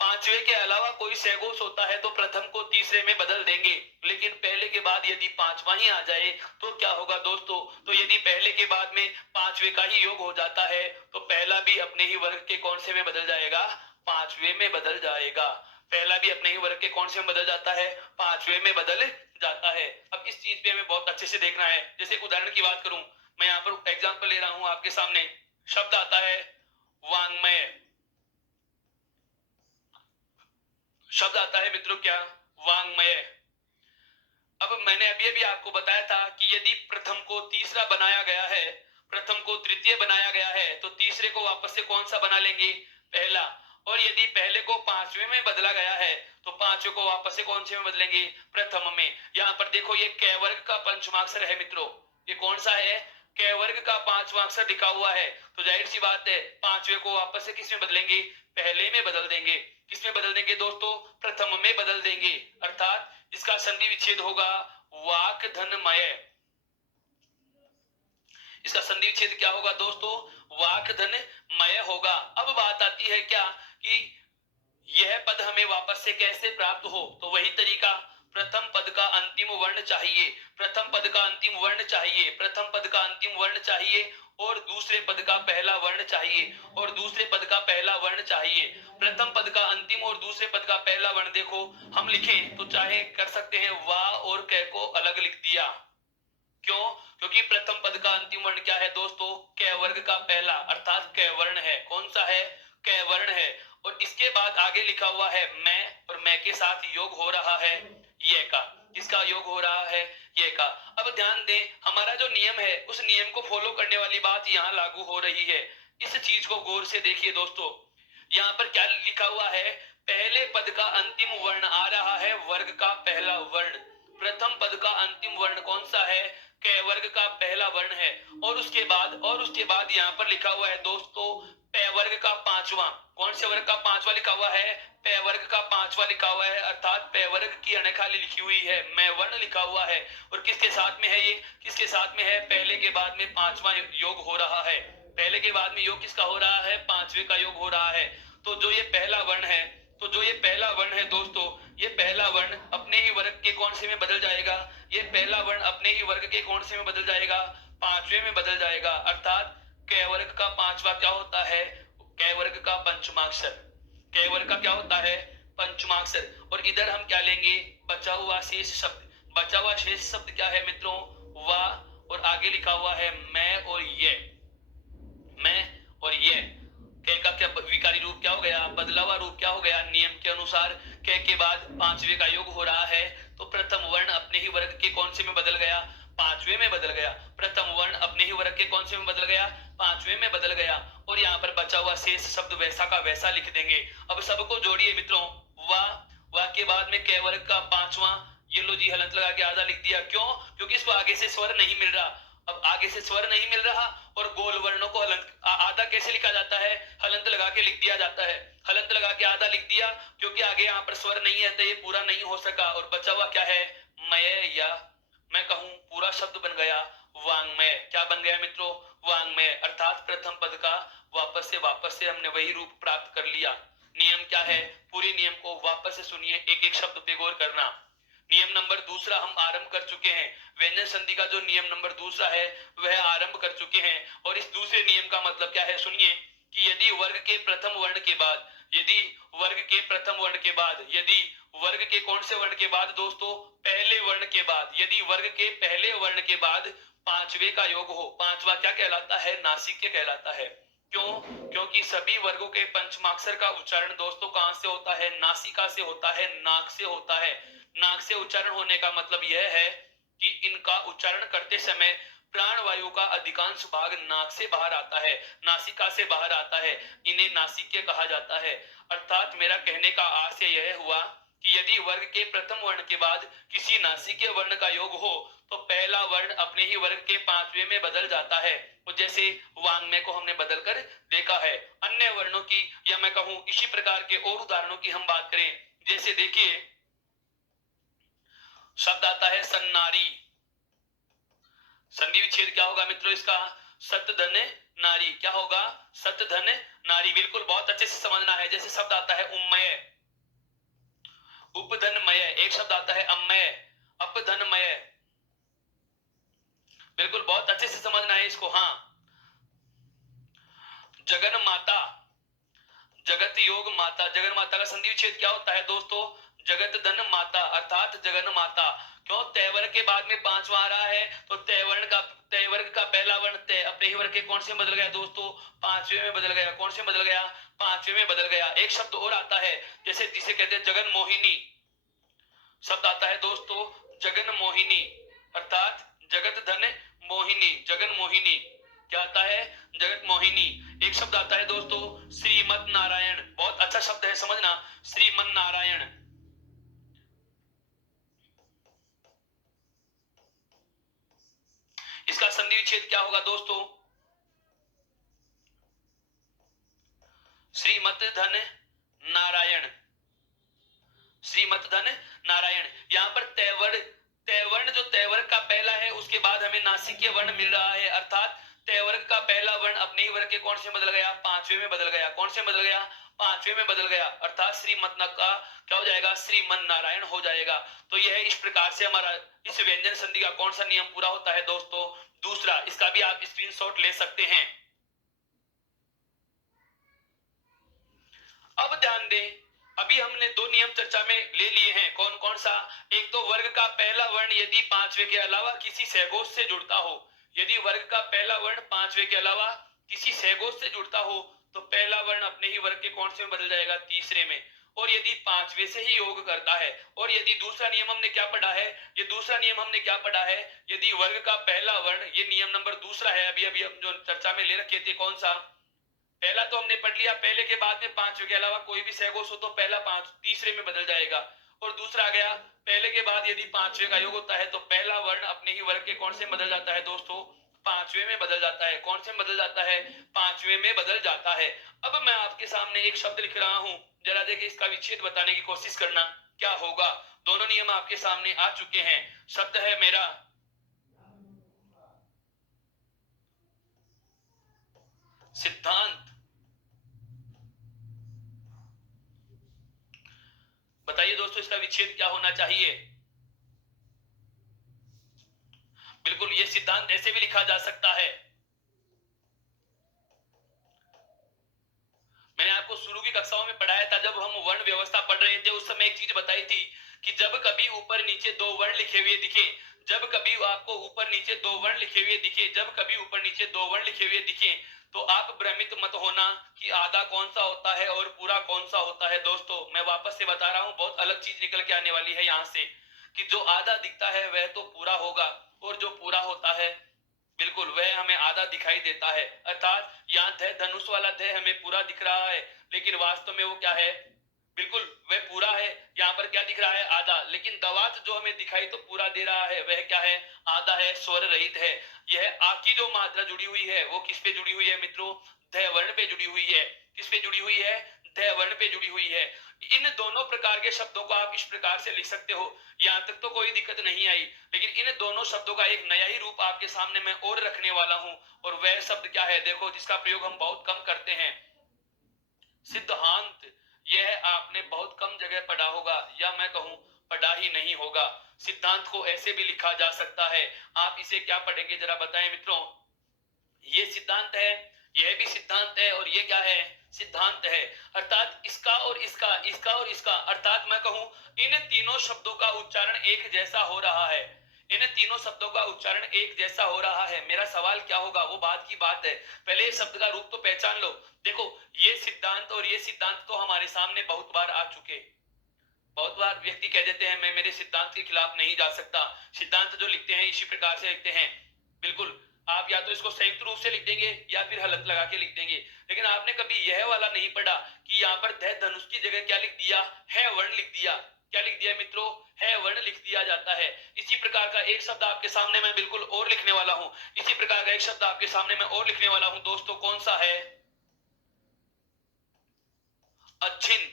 पांचवे के अलावा कोई सहघोष होता है तो प्रथम को तीसरे में बदल देंगे, लेकिन पहले के बाद यदि पांचवा ही आ जाए तो क्या होगा दोस्तों। तो यदि पहले के बाद में पांचवे का ही योग हो जाता है तो पहला भी अपने ही वर्ग के कौन से में बदल जाएगा, पांचवे में बदल जाएगा। पहला भी अपने ही वर्ग के कौन से में बदल जाता है, पांचवे में बदल जाता है। अब इस चीज पे हमें बहुत अच्छे से देखना है। जैसे उदाहरण की बात करूं, मैं यहाँ पर एग्जाम्पल ले रहा हूं आपके सामने। शब्द आता है वांग्मय, शब्द आता है मित्रों क्या, वांग्मय। अब मैंने अभी अभी आपको बताया था कि यदि प्रथम को तीसरा बनाया गया है, प्रथम को तृतीय बनाया गया है तो तीसरे को वापस से कौन सा बना लेंगे, पहला। और यदि पहले को पांचवे में बदला गया है तो पांचवे को वापस से कौन से में बदलेंगे, प्रथम में। यहाँ पर देखो ये क वर्ग का पंचमाक्षर है मित्रों, ये कौन सा है, क वर्ग का पांचवा अक्षर लिखा हुआ है। तो जाहिर सी बात है पांचवे को वापस से किस में बदलेंगे, पहले में बदल देंगे। किस में बदल देंगे दोस्तों, प्रथम में बदल देंगे। अर्थात इसका संधि विच्छेद होगा वाक धनमय। इसका संधि विच्छेद क्या होगा दोस्तों, वाक धनमय होगा। अब बात आती है क्या कि यह पद हमें वापस से कैसे प्राप्त हो, तो वही तरीका, प्रथम पद का अंतिम वर्ण चाहिए, प्रथम पद का अंतिम वर्ण चाहिए, प्रथम पद का अंतिम वर्ण चाहिए और दूसरे पद का पहला वर्ण चाहिए, और दूसरे पद का पहला वर्ण चाहिए। प्रथम पद का अंतिम और दूसरे पद का पहला वर्ण देखो हम लिखें तो चाहे कर सकते हैं वा और क को अलग लिख दिया। क्यों, क्योंकि प्रथम पद का अंतिम वर्ण क्या है दोस्तों, क वर्ग का पहला अर्थात क वर्ण है। कौन सा है, क वर्ण है। और इसके बाद आगे लिखा हुआ है मैं, और मैं के साथ योग हो रहा है ये का। किसका योग हो रहा है, ये का। अब ध्यान दें हमारा जो नियम है उस नियम को फॉलो करने वाली बात यहाँ लागू हो रही है। इस चीज को गौर से देखिए दोस्तों, यहाँ पर क्या लिखा हुआ है, पहले पद का अंतिम वर्ण आ रहा है वर्ग का पहला वर्ण। प्रथम पद का अंतिम वर्ण कौन सा है, क वर्ग का पहला वर्ण है। और उसके बाद यहाँ पर लिखा हुआ है दोस्तों प वर्ग का पांचवा। कौन से वर्ग का पांचवा लिखा हुआ है, प वर्ग का पांचवा लिखा हुआ है। अर्थात प वर्ग की अणखाली लिखी हुई है, मैं वर्ण लिखा हुआ है। और किसके साथ में है ये, किसके साथ में है, पहले के बाद में पांचवा योग हो रहा है। पहले के बाद में योग किसका हो रहा है, पांचवे का योग हो रहा है। तो जो ये पहला वर्ण है, तो जो ये पहला वर्ण है दोस्तों, ये पहला वर्ण अपने ही वर्ग के कौन से में बदल जाएगा, ये पहला वर्ण अपने ही वर्ग के कौन से में बदल जाएगा, पांचवे में बदल जाएगा। अर्थात क वर्ग का पांचवा क्या होता है, क वर्ग का पंचमाक्षर। क वर्ग का क्या होता है, पंचमाक्षर। और इधर हम क्या लेंगे, बचा हुआ शेष शब्द। बचा हुआ शेष शब्द क्या है मित्रों, वा, और आगे लिखा हुआ है मैं और ये, मैं और ये। क का क्या विकारी रूप क्या हो गया, बदला हुआ रूप क्या हो गया। नियम के अनुसार क के बाद पांचवे का योग हो रहा है तो प्रथम वर्ण अपने ही वर्ग के कौन से में बदल गया, पांचवे में बदल गया। प्रथम वर्ण अपने ही वर्ग के कौन से में बदल गया, पांचवे में बदल गया। और यहाँ पर बचा हुआ शेष शब्द वैसा का वैसा लिख देंगे। अब सबको जोड़िए मित्रों, वाह के बाद में क वर्ग का पांचवा, ये लो जी हलंत लगा के आधा लिख दिया। क्यों, क्योंकि इसको आगे से स्वर नहीं मिल रहा। अब आगे से स्वर नहीं मिल रहा और गोल वर्णों को आधा कैसे लिखा जाता है, हलंत लगा के लिख दिया जाता है। हलंत लगा के आधा लिख दिया क्योंकि आगे यहाँ पर स्वर नहीं है तो ये पूरा नहीं हो सका, और बचा हुआ क्या है, मय, या मैं कहूं पूरा शब्द बन गया वांग्मय। क्या बन गया मित्रों, वांग्मय, अर्थात प्रथम पद का वापस से हमने वही रूप प्राप्त कर लिया। नियम क्या है, पूरे नियम को वापस से सुनिए, एक एक शब्द पे गौर करना। नियम नंबर दूसरा हम आरंभ कर चुके हैं, व्यंजन संधि का जो नियम नंबर दूसरा है वह आरंभ कर चुके हैं। और इस दूसरे नियम का मतलब क्या है, सुनिए कि यदि वर्ग के प्रथम वर्ण के बाद, यदि वर्ग के प्रथम वर्ण के बाद, यदि वर्ग के कौन से वर्ण के बाद दोस्तों, पहले वर्ण के बाद, यदि वर्ग के पहले वर्ण के बाद पांचवे का योग हो, पांचवा क्या कहलाता है, नासिक्य कहलाता है। क्यों, क्योंकि सभी वर्गों के पंचमाक्षर का उच्चारण दोस्तों कहां से होता है, नासिका से होता है, नाक से होता है। नाक से उच्चारण होने का मतलब यह है कि इनका उच्चारण करते समय प्राण वायु का अधिकांश भाग नाक से बाहर आता है, नासिका से बाहर आता है, इन्हें नासिक्य कहा जाता है। अर्थात मेरा कहने का आशय यह हुआ कि यदि वर्ग के प्रथम वर्ण के बाद किसी नासिक्य वर्ण का योग हो तो पहला वर्ण अपने ही वर्ग के पांचवें में बदल जाता है। तो जैसे वांग्मय को हमने बदल कर देखा है। अन्य वर्णों की, या मैं कहूं इसी प्रकार के और उदाहरणों की हम बात करें, जैसे देखिए शब्द आता है सन्नारी, संधि विच्छेद क्या होगा मित्रों इसका, सत धन नारी, क्या होगा, सत धन नारी, बिल्कुल बहुत अच्छे से समझना है। जैसे शब्द आता है उम्मय, उपधनमय, एक शब्द आता है अम्मय, अपधनमय, बिल्कुल बहुत अच्छे से समझना है इसको। हाँ, जगन माता, जगत योग माता, जगन माता का संधि विच्छेद क्या होता है दोस्तों, जगत धन माता, अर्थात जगन माता। क्यों, तैवर्ग के बाद में पांचवा आ रहा है तो तैवर्ग का पहला वर्ण तय अपने ही वर्ग के कौन से बदल गया दोस्तों, पांचवे में बदल गया। कौन से बदल गया, पांचवे में बदल गया। एक शब्द और आता है, जैसे जिसे कहते हैं जगन मोहिनी, शब्द आता है दोस्तों जगन मोहिनी, अर्थात जगत धन मोहिनी, जगन मोहिनी, क्या आता है, जगत मोहिनी। एक शब्द आता है दोस्तों श्रीमद नारायण, बहुत अच्छा शब्द है समझना, श्रीमद नारायण। इसका संधि विच्छेद क्या होगा दोस्तों, श्रीमत धन नारायण, श्रीमत धन नारायण। यहां पर तैवर्ण जो तैवर्ग का पहला है उसके बाद हमें नासिक्य वर्ण मिल रहा है, अर्थात तैवर्ग का पहला वर्ण अपने ही वर्ग के कौन से बदल गया, पांचवे में बदल गया। कौन से बदल गया, पांचवे में बदल गया, अर्थात श्रीमत का क्या हो जाएगा, श्रीमन नारायण हो जाएगा। तो यह इस प्रकार से हमारा इस व्यंजन संधि का कौन सा नियम पूरा होता है दोस्तों, दूसरा। इसका भी आप स्क्रीनशॉट ले सकते हैं। अब ध्यान दें, अभी हमने दो नियम चर्चा में ले लिए हैं, कौन कौन सा, एक तो वर्ग का पहला वर्ण यदि पांचवे के अलावा किसी सहघोष से जुड़ता हो, यदि वर्ग का पहला वर्ण पांचवे के अलावा किसी सहघोष से जुड़ता हो तो पहला वर्ण अपने ही वर्ग के कौन से में बदल जाएगा, तीसरे में। और यदि पांचवे से ही योग करता है, और यदि दूसरा नियम हमने क्या पढ़ा है, ये दूसरा नियम हमने क्या पढ़ा है, यदि वर्ग का पहला वर्ण, ये नियम नंबर दूसरा है, अभी अभी हम जो चर्चा में ले रखे थे, कौन सा, पहला तो हमने पढ़ लिया, पहले के बाद में पांचवे के अलावा कोई भी सहघोष हो तो पहला पांच तीसरे में बदल जाएगा। और दूसरा आ गया, पहले के बाद यदि पांचवे का योग होता है तो पहला वर्ण अपने ही वर्ग के कौन से बदल जाता है दोस्तों, पांचवे में बदल जाता है। कौन से में बदल जाता है, पांचवे में बदल जाता है। अब मैं आपके सामने एक शब्द लिख रहा हूं, जरा देखिए इसका विच्छेद बताने की कोशिश करना क्या होगा। दोनों नियम आपके सामने आ चुके हैं। शब्द है मेरा सिद्धांत। बताइए दोस्तों इसका विच्छेद क्या होना चाहिए। बिल्कुल, ये सिद्धांत ऐसे भी लिखा जा सकता है। मैंने आपको शुरू की कक्षाओं में पढ़ाया था, जब हम वर्ण व्यवस्था पढ़ रहे थे उस समय एक चीज बताई थी कि जब कभी ऊपर नीचे दो वर्ण लिखे हुए दिखे, जब कभी आपको ऊपर नीचे दो वर्ण लिखे हुए दिखे, जब कभी ऊपर नीचे दो वर्ण लिखे हुए दिखे तो आप भ्रमित मत होना कि आधा कौन सा होता है और पूरा कौन सा होता है। दोस्तों मैं वापस से बता रहा हूं, बहुत अलग चीज निकल के आने वाली है यहां से, कि जो आधा दिखता है वह तो पूरा होगा, और जो पूरा होता है बिल्कुल वह हमें आधा दिखाई देता है। अर्थात यहाँ धनुष वाला हमें पूरा दिख रहा है, लेकिन वास्तव में वो क्या है, बिल्कुल वह पूरा है। यहाँ पर क्या दिख रहा है? आधा। लेकिन दवात जो हमें दिखाई तो पूरा दे रहा है, वह क्या है? आधा है, स्वर रहित है। यह आ की जो मात्रा जुड़ी हुई है वो किस पे जुड़ी हुई है मित्रों? ध वर्ण पे जुड़ी हुई है। किस पे जुड़ी हुई है? ध वर्ण पे जुड़ी हुई है। इन दोनों प्रकार के शब्दों को आप इस प्रकार से लिख सकते हो। यहाँ तक तो कोई दिक्कत नहीं आई, लेकिन इन दोनों शब्दों का एक नया ही रूप आपके सामने मैं और रखने वाला हूं। और वह शब्द क्या है? देखो, जिसका प्रयोग हम बहुत कम करते हैं, सिद्धांत। यह आपने बहुत कम जगह पढ़ा होगा, या मैं कहूं पढ़ा ही नहीं होगा। सिद्धांत को ऐसे भी लिखा जा सकता है। आप इसे क्या पढ़ेंगे जरा बताएं मित्रों? ये सिद्धांत है, यह भी सिद्धांत है, और ये क्या है? सिद्धांत है। अर्थात इसका और इसका, इसका और इसका, अर्थात मैं कहूं इन तीनों शब्दों का उच्चारण एक जैसा हो रहा है। इन तीनों शब्दों का उच्चारण एक जैसा हो रहा है। मेरा सवाल क्या होगा, वो बात की बात है। पहले इस शब्द का रूप तो पहचान लो। देखो, ये सिद्धांत और ये सिद्धांत तो हमारे सामने बहुत बार आ चुके। बहुत बार व्यक्ति कह देते हैं मैं मेरे सिद्धांत के खिलाफ नहीं जा सकता। सिद्धांत जो लिखते हैं इसी प्रकार से लिखते हैं। बिल्कुल, आप या तो इसको संयुक्त रूप से लिख देंगे या फिर हलत लगा के लिख देंगे। लेकिन आपने कभी यह वाला नहीं पढ़ा कि यहाँ पर ध धनुष की जगह क्या लिख दिया है? वर्ण लिख दिया। क्या लिख दिया मित्रों? है वर्ण लिख दिया जाता है। इसी प्रकार का एक शब्द आपके सामने मैं बिल्कुल और लिखने वाला हूं। इसी प्रकार का एक शब्द आपके सामने मैं और लिखने वाला हूं दोस्तों। कौन सा है? अच्छिन।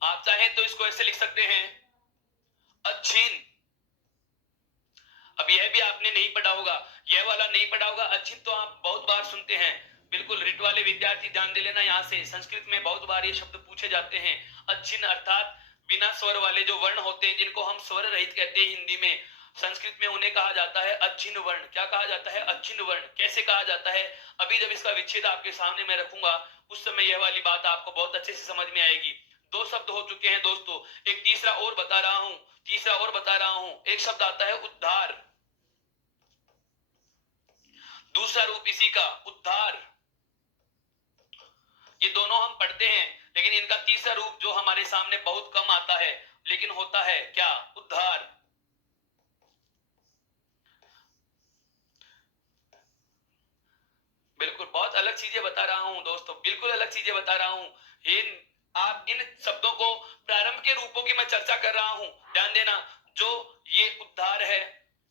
आप चाहें तो इसको ऐसे लिख सकते हैं, अच्छिन। अब यह भी आपने नहीं पढ़ा होगा, यह वाला नहीं पढ़ा होगा। अच्छिन तो आप बहुत बार सुनते हैं। बिल्कुल, रिट वाले विद्यार्थी ध्यान दे लेना। यहाँ से संस्कृत में बहुत बार ये शब्द पूछे जाते हैं। अच्छिन अर्थात बिना स्वर वाले जो वर्ण होते हैं, जिनको हम स्वर रहित कहते हैं हिंदी में, संस्कृत में उन्हें कहा जाता है अच्छिन वर्ण। क्या कहा जाता है? अच्छिन वर्ण। कैसे कहा जाता है? अभी जब इसका विच्छेद आपके सामने मैं रखूंगा, उस समय यह वाली बात आपको बहुत अच्छे से समझ में आएगी। दो शब्द हो चुके हैं दोस्तों, एक तीसरा और बता रहा हूं। तीसरा और बता रहा हूं, एक शब्द आता है उद्धार। दूसरा रूप इसी का उद्धार। ये दोनों हम पढ़ते हैं, लेकिन इनका तीसरा रूप जो हमारे सामने बहुत कम आता है, लेकिन होता है क्या? उद्धार। बिल्कुल बहुत अलग चीजें बता रहा हूं दोस्तों, बिल्कुल अलग चीजें बता रहा हूं। आप इन शब्दों को प्रारंभ के रूपों की मैं चर्चा कर रहा हूं, ध्यान देना। जो ये उद्धार है,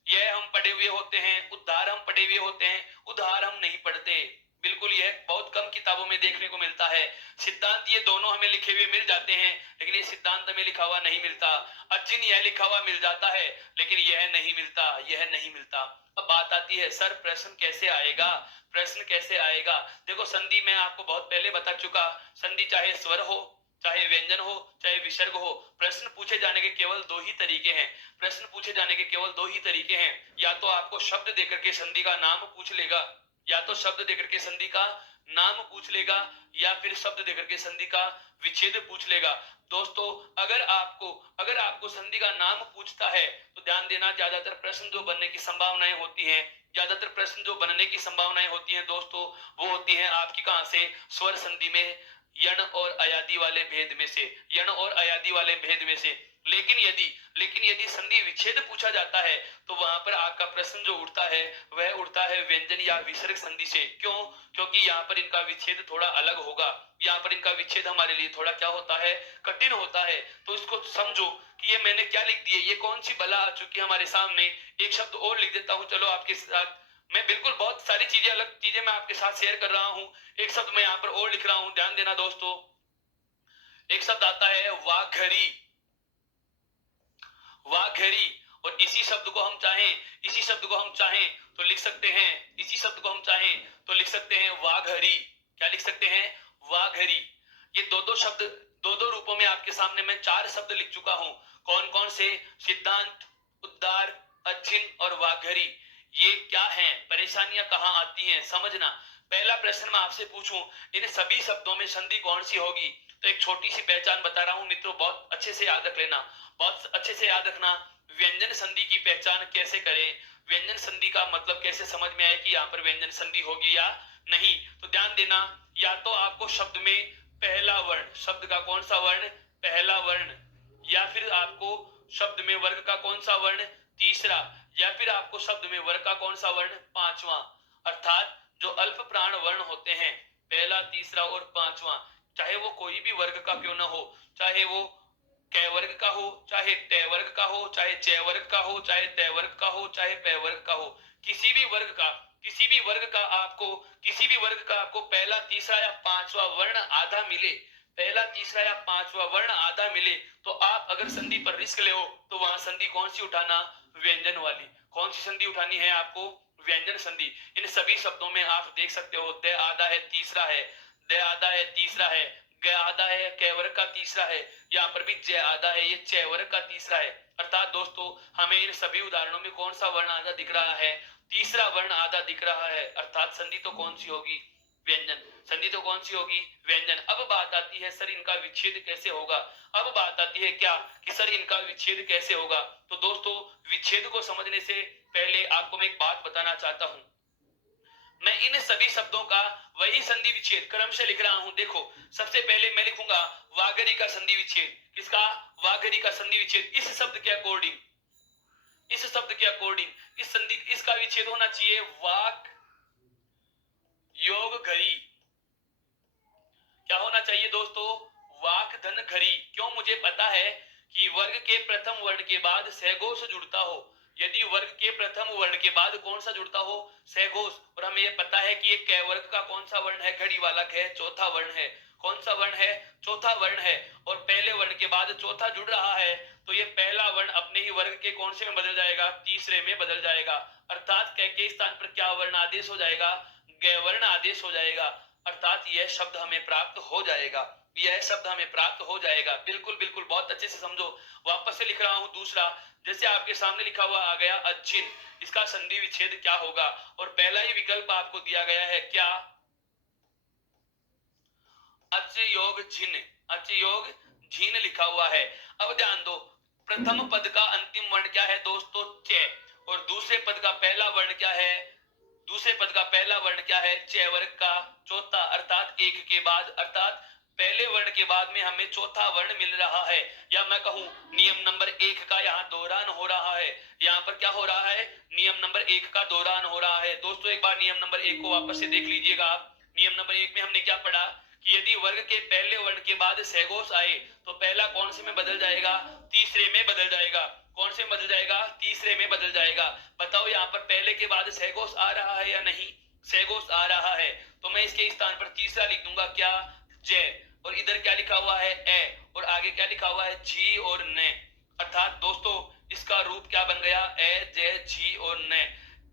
यह हम पढ़े हुए होते हैं। उद्धार हम पढ़े हुए होते हैं, उद्धार हम नहीं पढ़ते। बिल्कुल, यह बहुत कम किताबों में देखने को मिलता है। सिद्धांत ये दोनों हमें लिखे हुए मिल जाते हैं, लेकिन ये सिद्धांत हमें लिखा हुआ नहीं मिलता। अर्जुन यह लिखा हुआ मिल जाता है, लेकिन यह नहीं मिलता, यह नहीं मिलता। अब बात आती है, सर प्रश्न कैसे आएगा? प्रश्न कैसे आएगा? देखो, संधि मैं आपको बहुत पहले बता चुका। संधि चाहे स्वर हो, चाहे व्यंजन हो, चाहे विसर्ग हो, प्रश्न पूछे जाने के केवल दो ही तरीके हैं। प्रश्न पूछे जाने के केवल दो ही तरीके हैं। या तो आपको शब्द देकर के संधि का नाम पूछ लेगा, या तो शब्द देकर के संधि का नाम पूछ लेगा, या फिर शब्द देकर के संधि का विच्छेद पूछ लेगा। दोस्तों, अगर आपको संधि का नाम पूछता है तो ध्यान देना, ज्यादातर प्रश्न जो बनने की संभावनाएं होती हैं, ज्यादातर प्रश्न जो बनने की संभावनाएं होती हैं दोस्तों, वो होती हैं आपकी कहां से? स्वर संधि में, यण और अयादि वाले भेद में से, यण और अयादि वाले भेद में से। लेकिन यदि संधि विच्छेद पूछा जाता है, तो वहां पर आपका प्रश्न जो उठता है वह उठता है व्यंजन या विसर्ग संधि से। क्यों? क्योंकि यहाँ पर इनका विच्छेद थोड़ा अलग होगा। यहाँ पर इनका विच्छेद हमारे लिए थोड़ा क्या होता है? कठिन होता है। तो इसको समझो कि ये मैंने क्या लिख दिए, ये कौन सी बला आ चुकी है हमारे सामने। एक शब्द और लिख देता हूं, चलो आपके साथ मैं बिल्कुल बहुत सारी चीजें, अलग चीजें मैं आपके साथ शेयर कर रहा हूं। एक शब्द मैं यहाँ पर और लिख रहा हूं, ध्यान देना दोस्तों। एक शब्द आता है वाघरी। वाघरी। और इसी शब्द को हम चाहें तो लिख सकते हैं, इसी शब्द को हम चाहें तो लिख सकते हैं वाघरी। क्या लिख सकते हैं? वाघरी। ये दो दो शब्द, दो दो रूपों में आपके सामने मैं चार शब्द लिख चुका हूं। कौन कौन से? सिद्धांत, उद्धार, अच्छिन और वाघरी। ये क्या है? परेशानियां कहां आती हैं समझना। पहला प्रश्न मैं आपसे पूछूं, इन सभी शब्दों में संधि कौन सी होगी? तो एक छोटी सी पहचान बता रहा हूं मित्रों, बहुत अच्छे से याद रख लेना, बहुत अच्छे से याद रखना। व्यंजन संधि की पहचान कैसे करें, व्यंजन संधि का मतलब कैसे समझ में आए कि यहाँ पर व्यंजन संधि होगी या नहीं, तो ध्यान देना। या तो आपको शब्द में पहला वर्ण, शब्द का कौन सा वर्ण? पहला वर्ण। या फिर आपको शब्द में वर्ग का कौन सा वर्ण? तीसरा। या फिर आपको शब्द में वर्ग का कौन सा वर्ण? पांचवा। अर्थात जो अल्प प्राण वर्ण होते हैं, पहला, तीसरा और पांचवा, चाहे वो कोई भी वर्ग का क्यों ना हो, चाहे वो कै वर्ग का हो, चाहे टे वर्ग का हो, चाहे चे वर्ग का हो, चाहे ते वर्ग का हो, चाहे पे वर्ग का हो, किसी भी वर्ग का, किसी भी वर्ग का आपको, किसी भी वर्ग का आपको पहला तीसरा या पांचवा वर्ण आधा मिले, पहला तीसरा या पांचवा वर्ण आधा मिले, तो आप अगर संधि पर रिस्क ले हो तो वहां संधि कौन सी उठाना, व्यंजन वाली। कौन सी संधि उठानी है आपको, व्यंजन संधि। इन सभी शब्दों में आप देख सकते हो दे आधा है, तीसरा है, दे आधा है, तीसरा है, ग आधा है, कै वर्ग का तीसरा है, यहाँ पर भी जय आधा है, ये चे वर्ग का तीसरा है। अर्थात दोस्तों हमें इन सभी उदाहरणों में कौन सा वर्ण आधा दिख रहा है, तीसरा वर्ण आधा दिख रहा है। अर्थात संधि तो कौन सी होगी, व्यंजन। संधि तो कौन सी होगी, व्यंजन। अब बात आती है सर इनका विच्छेद कैसे होगा। अब बात आती है क्या कि सर इनका विच्छेद कैसे होगा। तो दोस्तों विच्छेद को समझने से पहले आपको मैं एक बात बताना चाहता हूं। मैं इन सभी शब्दों का वही संधि विच्छेद क्रम से लिख रहा हूं। देखो सबसे पहले मैं लिखूंगा वागरी का संधि विच्छेद। किसका, वागरी का संधि विच्छेद। इस शब्द के अकॉर्डिंग, इस शब्द के अकॉर्डिंग इस संधि, इसका विच्छेद होना चाहिए वाक योग घरी। क्या होना चाहिए दोस्तों, वाक धन घरी। क्यों, मुझे पता है कि वर्ग के प्रथम वर्ण के बाद सहघोष जुड़ता हो। यदि वर्ग के प्रथम वर्ण के बाद कौन सा जुड़ता हो, सहघोष। और हमें यह पता है कि ये कै वर्ग का कौन सा वर्ण है, घड़ी वाला है, चौथा वर्ण है। कौन सा वर्ण है, चौथा वर्ण है। और पहले वर्ण के बाद चौथा जुड़ रहा है, तो ये पहला वर्ण अपने ही वर्ग के कौन से में बदल जाएगा, तीसरे में बदल जाएगा। अर्थात कै के स्थान पर क्या वर्ण आदेश हो जाएगा, गै वर्ण आदेश हो जाएगा। अर्थात यह शब्द हमें प्राप्त हो जाएगा, यह शब्द हमें प्राप्त हो जाएगा। बिल्कुल बिल्कुल, बहुत अच्छे से समझो। वापस से लिख रहा हूं दूसरा, जैसे आपके सामने लिखा हुआ आ गया अच्छिन, इसका संधि विच्छेद क्या होगा। और पहला ही विकल्प आपको दिया गया है क्या, अच योग झिन, अच योग झिन लिखा हुआ है। अब ध्यान दो, प्रथम पद का अंतिम वर्ण क्या है दोस्तों, चे। और दूसरे पद का पहला वर्ण क्या है, दूसरे पद का पहला वर्ण क्या है, चे वर्ग का चौथा। अर्थात एक के बाद, अर्थात पहले वर्ण के बाद में हमें चौथा वर्ण मिल रहा है। या मैं कहूं नियम नंबर 1 का यहाँ दोहरान हो रहा है। यहाँ पर क्या हो रहा है, नियम नंबर 1 का दोहरान हो रहा है। दोस्तों एक बार नियम नंबर 1 को वापस से देख लीजिएगा आप। नियम नंबर 1 में हमने क्या पढ़ा कि यदि वर्ग के पहले वर्ण के बाद सहघोष आए तो पहला कौन से में बदल जाएगा, तीसरे में बदल जाएगा। कौन से में बदल जाएगा, तीसरे में बदल जाएगा। बताओ यहाँ पर पहले के बाद सहघोष आ रहा है या नहीं, सहघोष आ रहा है। तो मैं इसके स्थान पर तीसरा लिख दूंगा क्या, जय। और इधर क्या लिखा हुआ है, ए। और आगे क्या लिखा हुआ है, जी और ने। अर्थात दोस्तों इसका रूप क्या बन गया, ए जय जी और ने।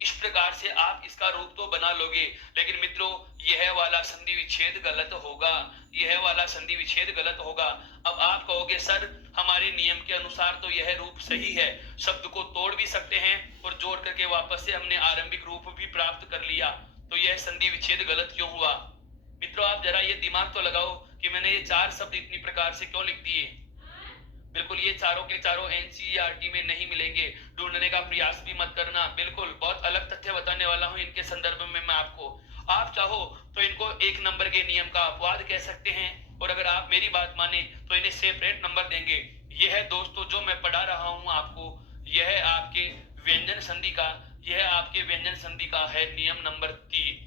इस प्रकार से आप इसका रूप तो बना लोगे। लेकिन मित्रों यह वाला संधि विच्छेद गलत होगा, यह वाला संधि विच्छेद गलत होगा। अब आप कहोगे सर हमारे नियम के अनुसार तो यह रूप सही है, शब्द को तोड़ भी सकते हैं और जोड़ करके वापस से हमने आरंभिक रूप भी प्राप्त कर लिया, तो यह संधि विच्छेद गलत क्यों हुआ। मित्रों आप जरा ये दिमाग तो लगाओ कि मैंने ये चार शब्द इतनी प्रकार से क्यों लिख दिए। बिल्कुल ये चारों के चारों एनसीईआरटी में नहीं मिलेंगे, ढूंढने का प्रयास भी मत करना। बिल्कुल बहुत अलग तथ्य बताने वाला हूं इनके संदर्भ में मैं आपको। आप चाहो तो इनको 1 नंबर के नियम का अपवाद कह सकते हैं, और अगर आप मेरी बात माने तो इन्हें सेपरेट नंबर देंगे। यह है दोस्तों जो मैं पढ़ा रहा हूं आपको, यह आपके व्यंजन संधि का, यह आपके व्यंजन संधि का है नियम नंबर 3।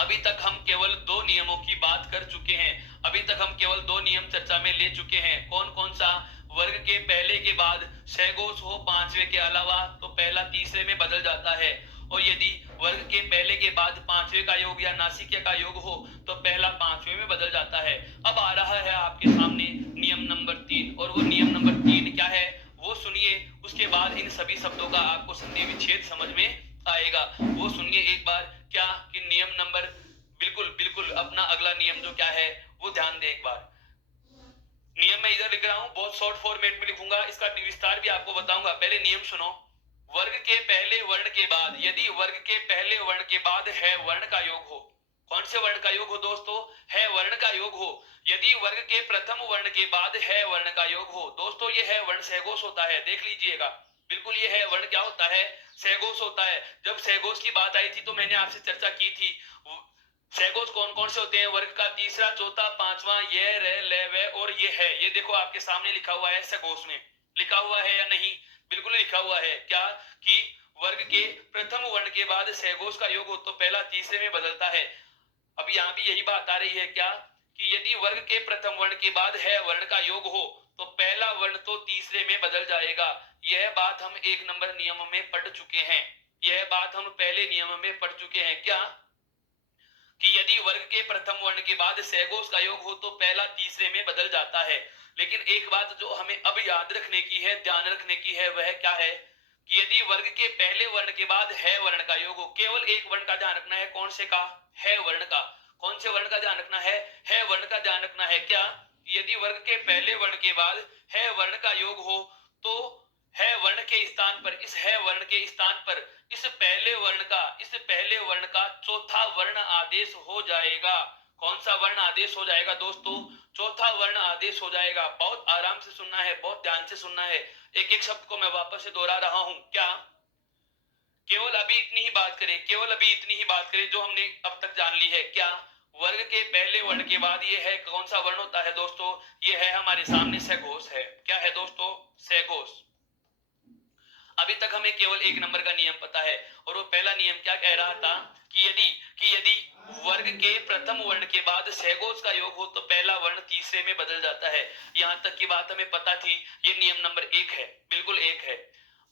अभी तक हम केवल 2 नियमों की बात कर चुके हैं, अभी तक हम केवल 2 नियम चर्चा में ले चुके हैं। कौन कौन सा, वर्ग के पहले के बाद सहघोष हो पांचवे के अलावा तो पहला तीसरे में बदल जाता है, और यदि वर्ग के पहले के बाद पांचवे का योग या नासिक का योग हो तो पहला पांचवे में बदल जाता है। अब आ रहा है आपके सामने नियम नंबर 3, और वो नियम नंबर 3 क्या है वो सुनिए, उसके बाद इन सभी शब्दों का आपको संधि विच्छेद समझ में आएगा। वो सुनिए एक बार क्या कि नियम नंबर, बिल्कुल बिल्कुल अपना अगला नियम जो क्या है वो ध्यान दे एक बार। नियम मैं इधर लिख रहा हूं, बहुत शॉर्ट फॉर्मेट में लिखूंगा, इसका विस्तार भी आपको बताऊंगा। पहले नियम सुनो। वर्ग के पहले वर्ण के बाद, यदि वर्ग के पहले वर्ण के बाद है वर्ण का योग हो, कौन से वर्ण का योग हो दोस्तों, है वर्ण का योग हो। यदि वर्ग के प्रथम वर्ण के बाद है वर्ण का योग हो, दोस्तों ये है वर्ण सहघोष होता है, देख लीजिएगा। बिल्कुल ये है वर्ण क्या होता है, सहघोष होता है। जब सहघोष की बात आई थी तो मैंने आपसे चर्चा की थी सहघोष कौन कौन से होते हैं, वर्ग का तीसरा चौथा पांचवा, ये रे ले वे और ये है। ये देखो आपके सामने लिखा हुआ है, सहघोष में लिखा हुआ है या नहीं, बिल्कुल लिखा हुआ है क्या कि वर्ग के प्रथम वर्ण के बाद सहघोष का योग हो तो पहला तीसरे में बदलता है। अब यहाँ भी यही बात आ रही है क्या कि यदि वर्ग के प्रथम वर्ण के बाद है वर्ण का योग हो तो पहला वर्ण तो तीसरे में बदल जाएगा। यह बात हम 1 नंबर नियम में पढ़ चुके हैं। यह बात हम पहले नियम में पढ़ चुके हैं क्या, कि यदि वर्ग के प्रथम वर्ण के बाद सहघोष का योग हो तो पहला तीसरे में बदल जाता है। लेकिन एक बात जो हमें अब याद रखने की है, ध्यान रखने की है, वह क्या है कि यदि वर्ग के पहले वर्ण के बाद है वर्ण का योग हो, केवल एक वर्ण का ध्यान रखना है। कौन से का? है वर्ण का। कौन से वर्ण का ध्यान रखना है वर्ण का ध्यान रखना है क्या, यदि वर्ग के पहले वर्ण के बाद है वर्ण का योग हो तो है वर्ण के स्थान पर, इस है वर्ण के स्थान पर इस पहले वर्ण का चौथा वर्ण आदेश हो जाएगा। कौन सा वर्ण आदेश हो जाएगा दोस्तों? चौथा वर्ण आदेश हो जाएगा। बहुत आराम से सुनना है, बहुत ध्यान से सुनना है। एक एक शब्द को मैं वापस से दोहरा रहा हूं क्या, केवल अभी इतनी ही बात करें, केवल अभी इतनी ही बात करें जो हमने अब तक जान ली है क्या। वर्ग के पहले वर्ण के बाद ये है कौन सा वर्ण होता है दोस्तों? ये है हमारे सामने सहघोष है। क्या है दोस्तों? सहघोष। अभी तक हमें केवल 1 नंबर का नियम पता है और वो पहला नियम क्या कह रहा था कि यदि वर्ग के प्रथम वर्ण के बाद सहघोष का योग हो तो पहला वर्ण तीसरे में बदल जाता है। यहां तक की बात हमें पता थी। ये नियम नंबर 1 है, बिल्कुल 1 है।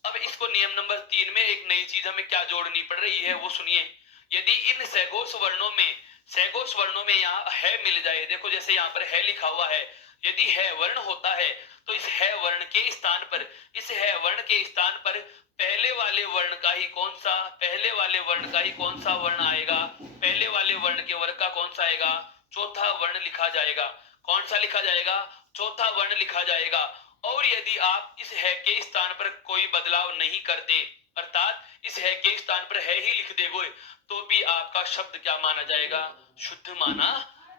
अब इसको नियम नंबर 3 में एक नई चीज हमें क्या जोड़नी पड़ रही है वो सुनिए। यदि इन सहघोष वर्णों में यहाँ है मिल जाए, देखो जैसे यहाँ पर है लिखा हुआ है, यदि है वर्ण होता है तो इस है वर्ण के स्थान पर, इस है वर्ण के स्थान पर पहले वाले वर्ण का ही कौन सा, पहले वाले वर्ण का ही कौन सा वर्ण आएगा, पहले वाले वर्ण के वर्ग का कौन सा आएगा? चौथा वर्ण लिखा जाएगा। कौन सा लिखा जाएगा? चौथा वर्ण लिखा जाएगा। और यदि आप इस है के स्थान पर कोई बदलाव नहीं करते, अर्थात इस है के स्थान पर है ही लिख देगो, तो भी आपका शब्द क्या माना जाएगा? शुद्ध माना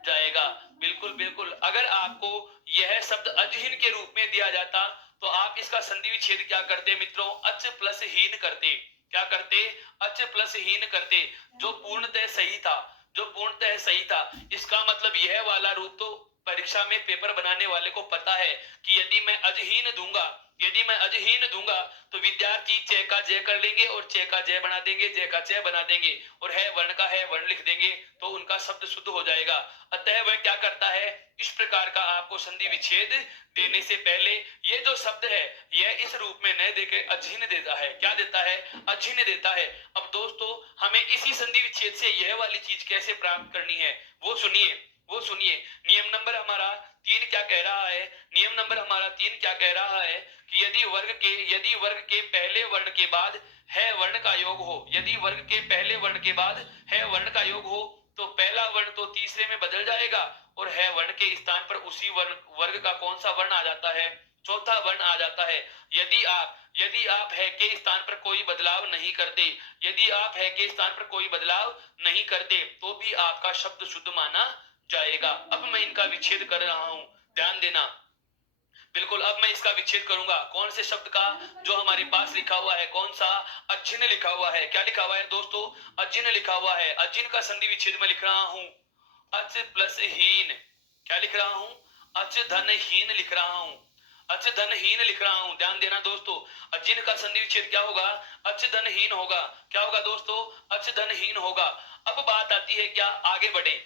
जाएगा। बिल्कुल बिल्कुल। अगर आपको यह शब्द अजहीन के रूप में दिया जाता तो आप इसका संधि विच्छेद क्या करते मित्रों? अच प्लस हीन करते। क्या करते? अच प्लस हीन करते, जो पूर्णतः सही था, जो पूर्णतः सही था। इसका मतलब यह वाला रूप तो परीक्षा में पेपर बनाने वाले को पता है कि यदि मैं अजहीन दूंगा तो विद्यार्थी च का जय कर लेंगे और च का जय बना देंगे, जय का च बना देंगे और है वर्ण का है वर्ण लिख देंगे तो उनका शब्द शुद्ध हो जाएगा। अतः वह क्या करता है? इस प्रकार का आपको संधि विच्छेद देने से पहले ये जो शब्द है यह इस रूप में न देकर अजहीन देता है। क्या देता है? अजहीन देता है। अब दोस्तों हमें इसी संधि विच्छेद से यह वाली चीज कैसे प्राप्त करनी है वो सुनिए, वो सुनिए। नियम नंबर हमारा 3 क्या कह रहा है? नियम नंबर हमारा 3 क्या कह रहा है कि यदि वर्ग के पहले वर्ण के बाद है वर्ण का योग हो, यदि वर्ग के पहले वर्ण के बाद है वर्ण का योग हो तो पहला वर्ण तो तीसरे में बदल जाएगा और है वर्ण के स्थान पर उसी वर्ग का कौन सा वर्ण आ जाता है? चौथा वर्ण आ जाता है। यदि आप है के स्थान पर कोई बदलाव नहीं करते, यदि आप है के स्थान पर कोई बदलाव नहीं करते तो भी आपका शब्द शुद्ध माना जाएगा। अब मैं इनका विच्छेद कर रहा हूं, ध्यान देना। बिल्कुल, अब मैं इसका विच्छेद करूंगा। कौन से शब्द का? जो हमारे पास लिखा हुआ है, कौन सा? अज्जिन लिखा हुआ है। क्या लिखा हुआ है दोस्तों? अज्जिन लिखा हुआ है। अज्जिन का संधि विच्छेद में लिख रहा हूं अच प्लस हीन। क्या लिख रहा हूं? अच धन हीन लिख रहा हूं, अच धन हीन लिख रहा हूं। ध्यान देना दोस्तों, अज्जिन का संधि विच्छेद क्या होगा? अच धन हीन होगा। क्या होगा दोस्तों? अच धन हीन होगा। अब बात आती है क्या, आगे बढ़े।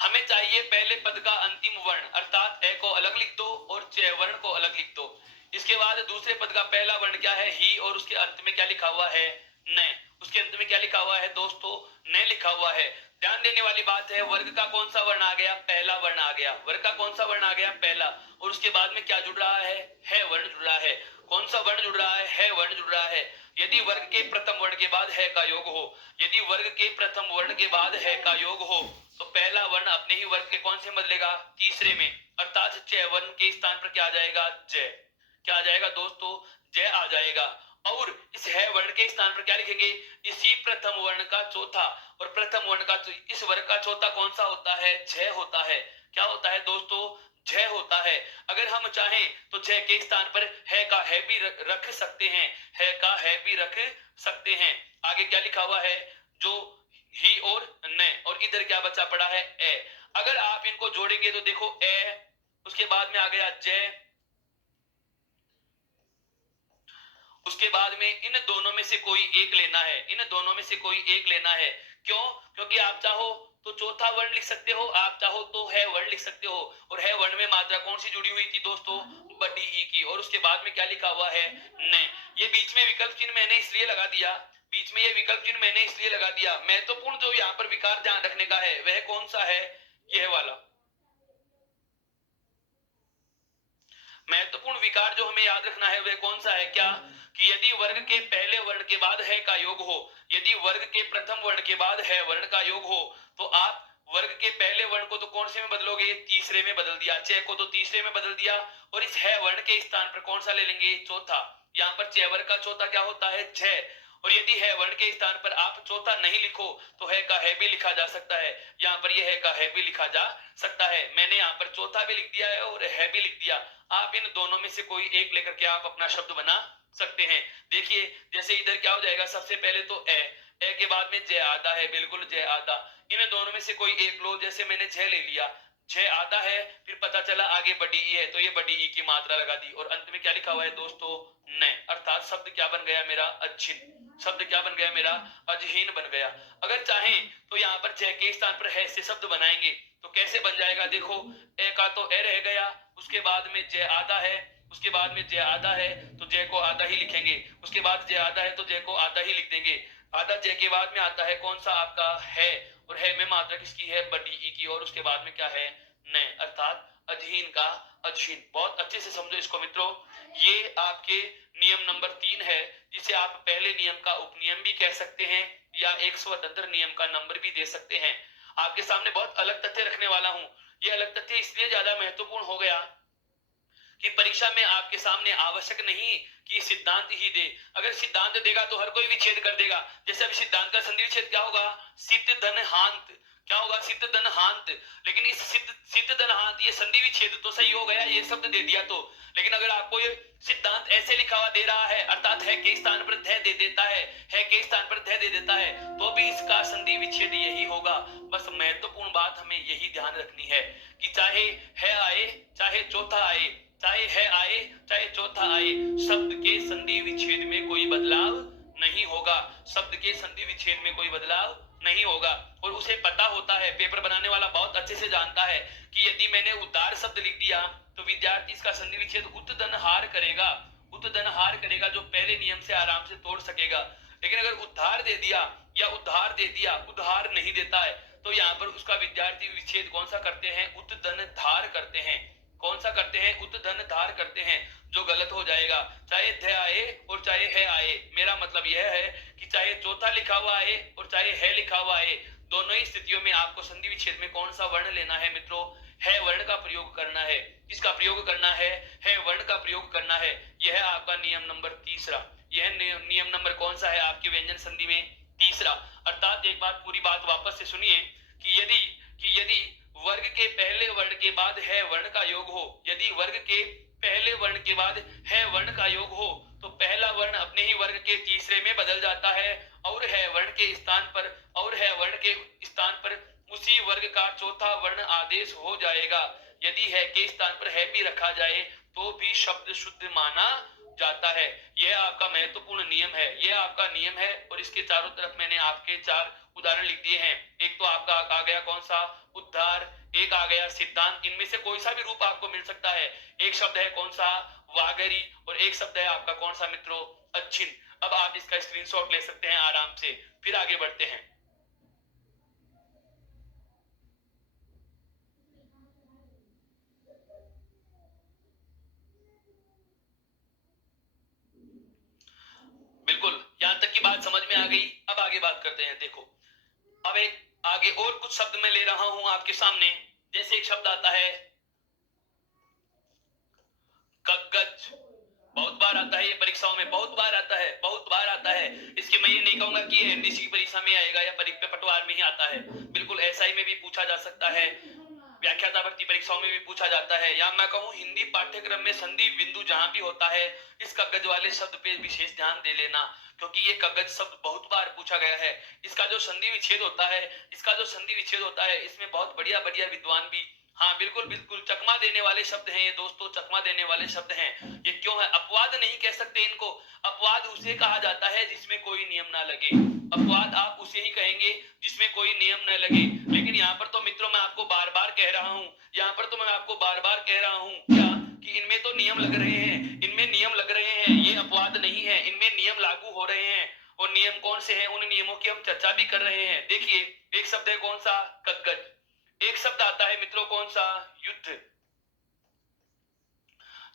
हमें चाहिए पहले पद का अंतिम वर्ण, अर्थात ए को अलग लिख दो और च वर्ण को अलग लिख दो। इसके बाद दूसरे पद का पहला वर्ण क्या है? ही, और उसके अंत में क्या लिखा हुआ है? न। उसके अंत में क्या लिखा हुआ है दोस्तों? न लिखा हुआ है। ध्यान देने वाली बात है, वर्ग का कौन सा वर्ण आ गया? पहला वर्ण आ गया। वर्ग का कौन सा वर्ण आ गया? पहला। और उसके बाद में क्या जुड़ रहा है वर्ण जुड़ रहा है। कौन सा वर्ण जुड़ रहा है वर्ण जुड़ रहा है। यदि वर्ग के प्रथम वर्ण के बाद है का योग हो, यदि वर्ग के प्रथम वर्ण के बाद है का योग हो तो पहला वर्ण अपने ही वर्ग के कौन से बदलेगा? तीसरे में, अर्थात च वर्ण के स्थान पर क्या आ जाएगा? जय। क्या आ जाएगा दोस्तों? जय आ जाएगा। और इस है वर्ण के स्थान पर क्या लिखेंगे? इसी प्रथम वर्ण का चौथा, और प्रथम वर्ण का इस वर्ग का चौथा कौन सा होता है? जय होता है। क्या होता है दोस्तों? जय होता है। अगर हम चाहें तो जय के स्थान पर है का है भी रख सकते हैं, है का है भी रख सकते हैं। आगे क्या लिखा हुआ है? जो ही और न, और इधर क्या बचा पड़ा है? ए। अगर आप इनको जोड़ेंगे तो देखो ए, उसके बाद में आ गया जय, उसके बाद में इन दोनों में से कोई एक लेना है, इन दोनों में से कोई एक लेना है। क्यों? क्योंकि आप चाहो तो चौथा वर्ण लिख सकते हो, आप चाहो तो है वर्ण लिख सकते हो। और है वर्ण में मात्रा कौन सी जुड़ी हुई थी दोस्तों? बड़ी ई की। और उसके बाद में क्या लिखा हुआ है? ने। ये बीच में विकल्प चिन्ह मैंने इसलिए लगा दिया, बीच में ये विकल्प चिन्ह मैंने इसलिए लगा दिया, महत्वपूर्ण जो यहाँ पर विकार ध्यान रखने का है वह कौन सा है? यह वाला महत्वपूर्ण विकार जो हमें याद रखना है वह कौन सा है? क्या? कि यदि वर्ग के पहले वर्ण के बाद है का योग हो, यदि वर्ग के प्रथम वर्ण के बाद है वर्ण का योग हो, तो आप वर्ग के पहले वर्ण को तो कौन से में बदलोगे? तीसरे में बदल दिया। च को तो तीसरे में बदल दिया, और इस है वर्ण के स्थान पर कौन सा ले लेंगे? चौथा। यहाँ पर च वर्ग का चौथा क्या होता है? छ। और यदि है वर्ण के स्थान पर आप चौथा नहीं लिखो तो है का है भी लिखा जा सकता है। यहाँ पर यह है का है भी लिखा जा सकता है। मैंने यहाँ पर चौथा भी लिख दिया है और है भी लिख दिया। आप इन दोनों में से कोई एक लेकर के आप अपना शब्द बना सकते हैं। देखिए जैसे इधर क्या हो जाएगा, सबसे पहले तो ए के बाद में जय आधा है, बिल्कुल जय आधा। इन दोनों में से कोई एक लो, जैसे मैंने जय ले लिया, जय आधा है, फिर पता चला आगे बड़ी ई है तो ये बड़ी ई की मात्रा लगा दी, और अंत में क्या लिखा हुआ है दोस्तों? न। अर्थात शब्द क्या बन गया मेरा? अच्छिन। शब्द क्या बन गया मेरा? अजहीन बन गया। अगर चाहें तो यहाँ पर जय के स्थान पर है से शब्द बनाएंगे तो कैसे बन जाएगा? देखो ए का तो ए रह गया, उसके बाद में जय आधा है, उसके बाद में जय आधा है तो जय को आधा ही लिखेंगे, उसके बाद जय आधा है तो जय को आधा ही लिख देंगे। आधा जय के बाद में आता है कौन सा? आपका है, और है में मात्रा किसकी है? बड़ी ई की, और उसके बाद में क्या है? न। अर्थात अधहीन का अधहीन। बहुत अच्छे से समझो इसको मित्रों। ये आपके नियम नंबर 3 है, जिसे आप पहले नियम का उपनियम भी कह सकते हैं या एक स्वतंत्र नियम का नंबर भी दे सकते हैं। आपके सामने बहुत अलग तथ्य रखने वाला हूं। ये अलग तथ्य इसलिए ज्यादा महत्वपूर्ण हो गया कि परीक्षा में आपके सामने आवश्यक नहीं कि सिद्धांत ही दे। अगर सिद्धांत देगा तो हर कोई विच्छेद कर देगा। जैसे अभी सिद्धांत का संधि विच्छेद क्या होगा? सिद्ध धन हांत। क्या होगा? सिद्ध धन हांत। लेकिन इस सिद्ध धन हांत ये संधि विच्छेद तो सही हो गया, ये शब्द दे दिया तो। लेकिन अगर आपको ये सिद्धांत ऐसे लिखा हुआ दे रहा है, अर्थात है के स्थान पर ध दे देता है के स्थान पर ध दे देता है, तो भी इसका संधि विच्छेद यही होगा। बस महत्वपूर्ण बात हमें यही ध्यान रखनी है कि चाहे है आए, चाहे चौथा आए, चाहे है आए, चाहे चौथा आए, शब्द के संधि विच्छेद में कोई बदलाव नहीं होगा। शब्द के संधि विच्छेद में कोई बदलाव नहीं होगा। और उसे पता होता है, पेपर बनाने वाला बहुत अच्छे से जानता है कि यदि मैंने उद्धार शब्द लिख दिया तो विद्यार्थी इसका संधि विच्छेद उत्तदनहार करेगा, उत्तदनहार करेगा, जो पहले नियम से आराम से तोड़ सकेगा। लेकिन अगर उद्धार दे दिया या उद्धार दे दिया, उद्धार नहीं देता है, तो यहाँ पर उसका विद्यार्थी विच्छेद कौन सा करते हैं? उत्तदनधार करते हैं। कौन सा करते हैं? उत्तदनधार करते हैं, जो गलत हो जाएगा। चाहे ध आए और चाहे है आए, मेरा मतलब यह है कि चाहे चौथा लिखा हुआ आए और चाहे है लिखा हुआ आए, दोनों ही स्थितियों में आपको संधि विच्छेद में कौन सा वर्ण लेना है मित्रों? है वर्ण का प्रयोग करना है। किसका प्रयोग करना है? है वर्ण का प्रयोग करना है। यह है आपका नियम नंबर तीसरा। यह नियम नंबर कौन सा है आपकी व्यंजन संधि में? तीसरा। अर्थात एक बात, पूरी बात वापस से सुनिए कि यदि वर्ग के पहले वर्ण के बाद है वर्ण का योग हो, यदि वर्ग के पहले वर्ण के बाद है वर्ण का योग हो, तो पहला वर्ण अपने ही वर्ग के तीसरे में बदल जाता है, और है वर्ण के स्थान पर, और है वर्ण के स्थान पर उसी वर्ग का चौथा वर्ण आदेश हो जाएगा। यदि है के स्थान पर है भी रखा जाए तो भी शब्द शुद्ध माना जाता है। यह आपका महत्वपूर्ण नियम है, यह आपका नियम है। और इसके चारों तरफ मैंने आपके 4 उदाहरण लिख दिए हैं। एक तो आपका आ गया कौन सा? उद्धार। एक आ गया सिद्धांत। इनमें से कोई सा भी रूप आपको मिल सकता है। एक शब्द है कौन सा? वागरी। और एक शब्द है आपका कौन सा मित्रों? अच्छिन। अब आप इसका स्क्रीनशॉट ले सकते हैं आराम से। फिर आगे बढ़ते हैं। बिल्कुल, यहां तक की बात समझ में आ गई। अब आगे बात करते हैं। देखो अब एक आगे और कुछ शब्द मैं ले रहा हूं आपके सामने। जैसे एक शब्द आता है कगज। बहुत बार आता है, ये परीक्षाओं में बहुत बार आता है, बहुत बार आता है। इसके मैं ये नहीं कहूंगा कि ये एनडीसी की परीक्षा में आएगा या पटवार में ही आता है। बिल्कुल एसआई में भी पूछा जा सकता है, व्याख्याता भर्ती परीक्षाओं में भी पूछा जाता है, या मैं कहूं हिंदी पाठ्यक्रम में संधि बिंदु जहां भी होता है, इस कगज वाले शब्द पे विशेष ध्यान दे लेना, क्योंकि ये कगज शब्द बहुत बार पूछा गया है। इसका जो संधि विच्छेद होता है, इसका जो संधि विच्छेद होता है, इसमें बहुत बढ़िया बढ़िया विद्वान भी, हाँ बिल्कुल बिल्कुल, चकमा देने वाले शब्द हैं ये दोस्तों, चकमा देने वाले शब्द हैं ये। क्यों है? अपवाद नहीं कह सकते इनको, अपवाद उसे कहा जाता है जिसमें कोई नियम ना लगे। अपवाद आप उसे ही कहेंगे जिसमें कोई नियम न लगे। लेकिन यहाँ पर तो मित्रों मैं आपको बार बार कह रहा हूँ, यहाँ पर तो मैं आपको बार बार कह रहा हूँ क्या कि इनमें तो नियम लग रहे हैं, इनमें नियम लग रहे हैं, ये अपवाद नहीं है, इनमें नियम लागू हो रहे हैं। और नियम कौन से हैं, उन नियमों की हम चर्चा भी कर रहे हैं। देखिए एक शब्द है कौन सा, कग्गज। एक शब्द आता है मित्रों कौन सा, युद्ध।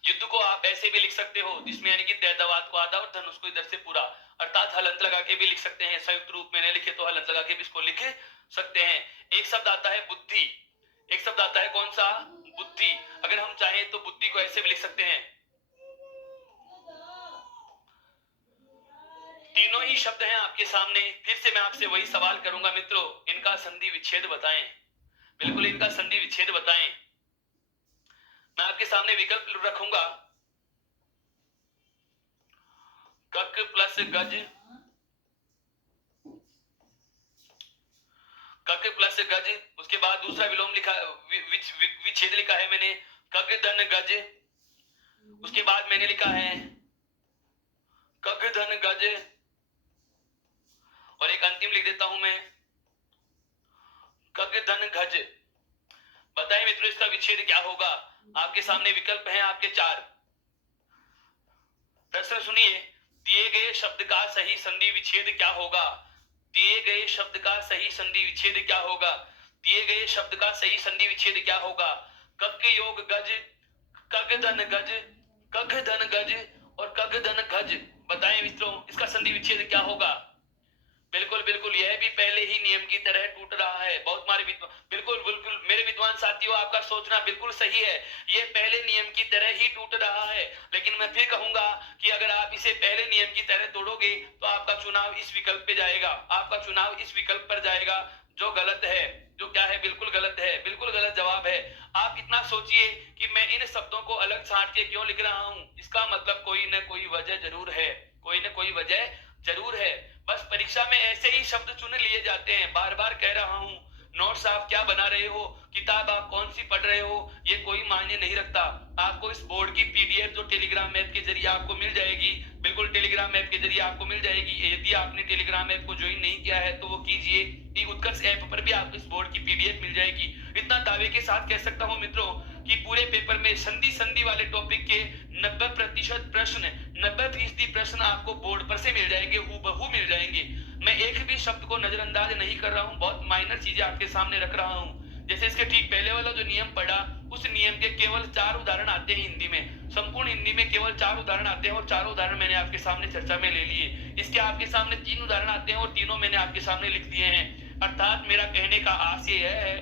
युद्ध को आप ऐसे भी लिख सकते हो जिसमें यानी कि दैदवाद को आधा और धनुष को इधर से पूरा, अर्थात हलंत लगा के भी लिख सकते हैं। संयुक्त रूप में नहीं लिखे तो हलंत लगा के भी इसको लिख सकते हैं। एक शब्द आता है बुद्धि। एक शब्द आता है कौन सा, बुद्धि। अगर हम चाहें तो बुद्धि को ऐसे भी लिख सकते हैं। तीनों ही शब्द हैं आपके सामने। फिर से मैं आपसे वही सवाल करूंगा मित्रों, इनका संधि विच्छेद बताएं। बिल्कुल इनका संधि विच्छेद बताएं। मैं आपके सामने विकल्प रखूंगा, कक प्लस गज, कक प्लस गज। उसके बाद दूसरा विलोम लिखा, विच्छेद लिखा है मैंने, कग धन गज। उसके बाद मैंने लिखा है कग धन गज, और एक अंतिम लिख देता हूं मैं, कग धन गज। बताएं मित्रों इसका विच्छेद क्या होगा। आपके सामने विकल्प हैं आपके चार। प्रश्न सुनिए, दिए गए शब्द का सही संधि विच्छेद क्या होगा। दिए गए शब्द का सही संधि विच्छेद क्या होगा। दिए गए शब्द का सही संधि विच्छेद क्या होगा। कक योग गज, कग धन गज, कग धन गज और कग धन गज। बताएं मित्रों इसका संधि विच्छेद क्या होगा। बिल्कुल बिल्कुल, यह भी पहले ही नियम की तरह टूट रहा है। बहुत मारे बिल्कुल बिल्कुल मेरे विद्वान साथियों, आपका सोचना बिल्कुल सही है, यह पहले नियम की तरह ही टूट रहा है। लेकिन मैं फिर कहूंगा कि अगर आप इसे पहले नियम की तरह तोड़ोगे तो आपका चुनाव इस विकल्प पे जाएगा, आपका चुनाव इस विकल्प पर जाएगा, जो गलत है, जो क्या है, बिल्कुल गलत है, बिल्कुल गलत जवाब है। आप इतना सोचिए कि मैं इन शब्दों को अलग छांट के क्यों लिख रहा हूं, इसका मतलब कोई न कोई वजह जरूर है, कोई न कोई वजह जरूर है। बस परीक्षा में ऐसे ही शब्द चुन लिए जाते हैं। बार बार कह रहा हूं, नोट्स आप क्या बना रहे हो, किताब आप कौन सी पढ़ रहे हो, ये कोई मायने नहीं रखता। आपको इस बोर्ड की पीडीएफ जो टेलीग्राम ऐप के जरिए आपको मिल जाएगी, बिल्कुल टेलीग्राम ऐप के जरिए आपको मिल जाएगी। यदि आपने टेलीग्राम ऐप को ज्वाइन नहीं किया है तो वो कीजिए। उत्कर्ष ऐप पर भी आपको इस बोर्ड की पीडीएफ मिल जाएगी। इतना दावे के साथ कह सकता हूं मित्रों कि पूरे पेपर में संधि वाले टॉपिक के 90% प्रश्न, 90% प्रश्न आपको बोर्ड पर से मिल जाएंगे, हूबहू मिल जाएंगे। मैं एक भी शब्द को नजरअंदाज नहीं कर रहा हूं, बहुत माइनर चीजें आपके सामने रख रहा हूं। जैसे इसके ठीक पहले वाला जो नियम पढ़ा, उस नियम के केवल 4 उदाहरण आते हैं हिंदी में, संपूर्ण हिंदी में केवल 4 उदाहरण आते हैं, और 4 उदाहरण मैंने आपके सामने चर्चा में ले लिए। इसके आपके सामने 3 उदाहरण आते हैं और तीनों मैंने आपके सामने लिख दिए हैं। अर्थात मेरा कहने का आशय यह है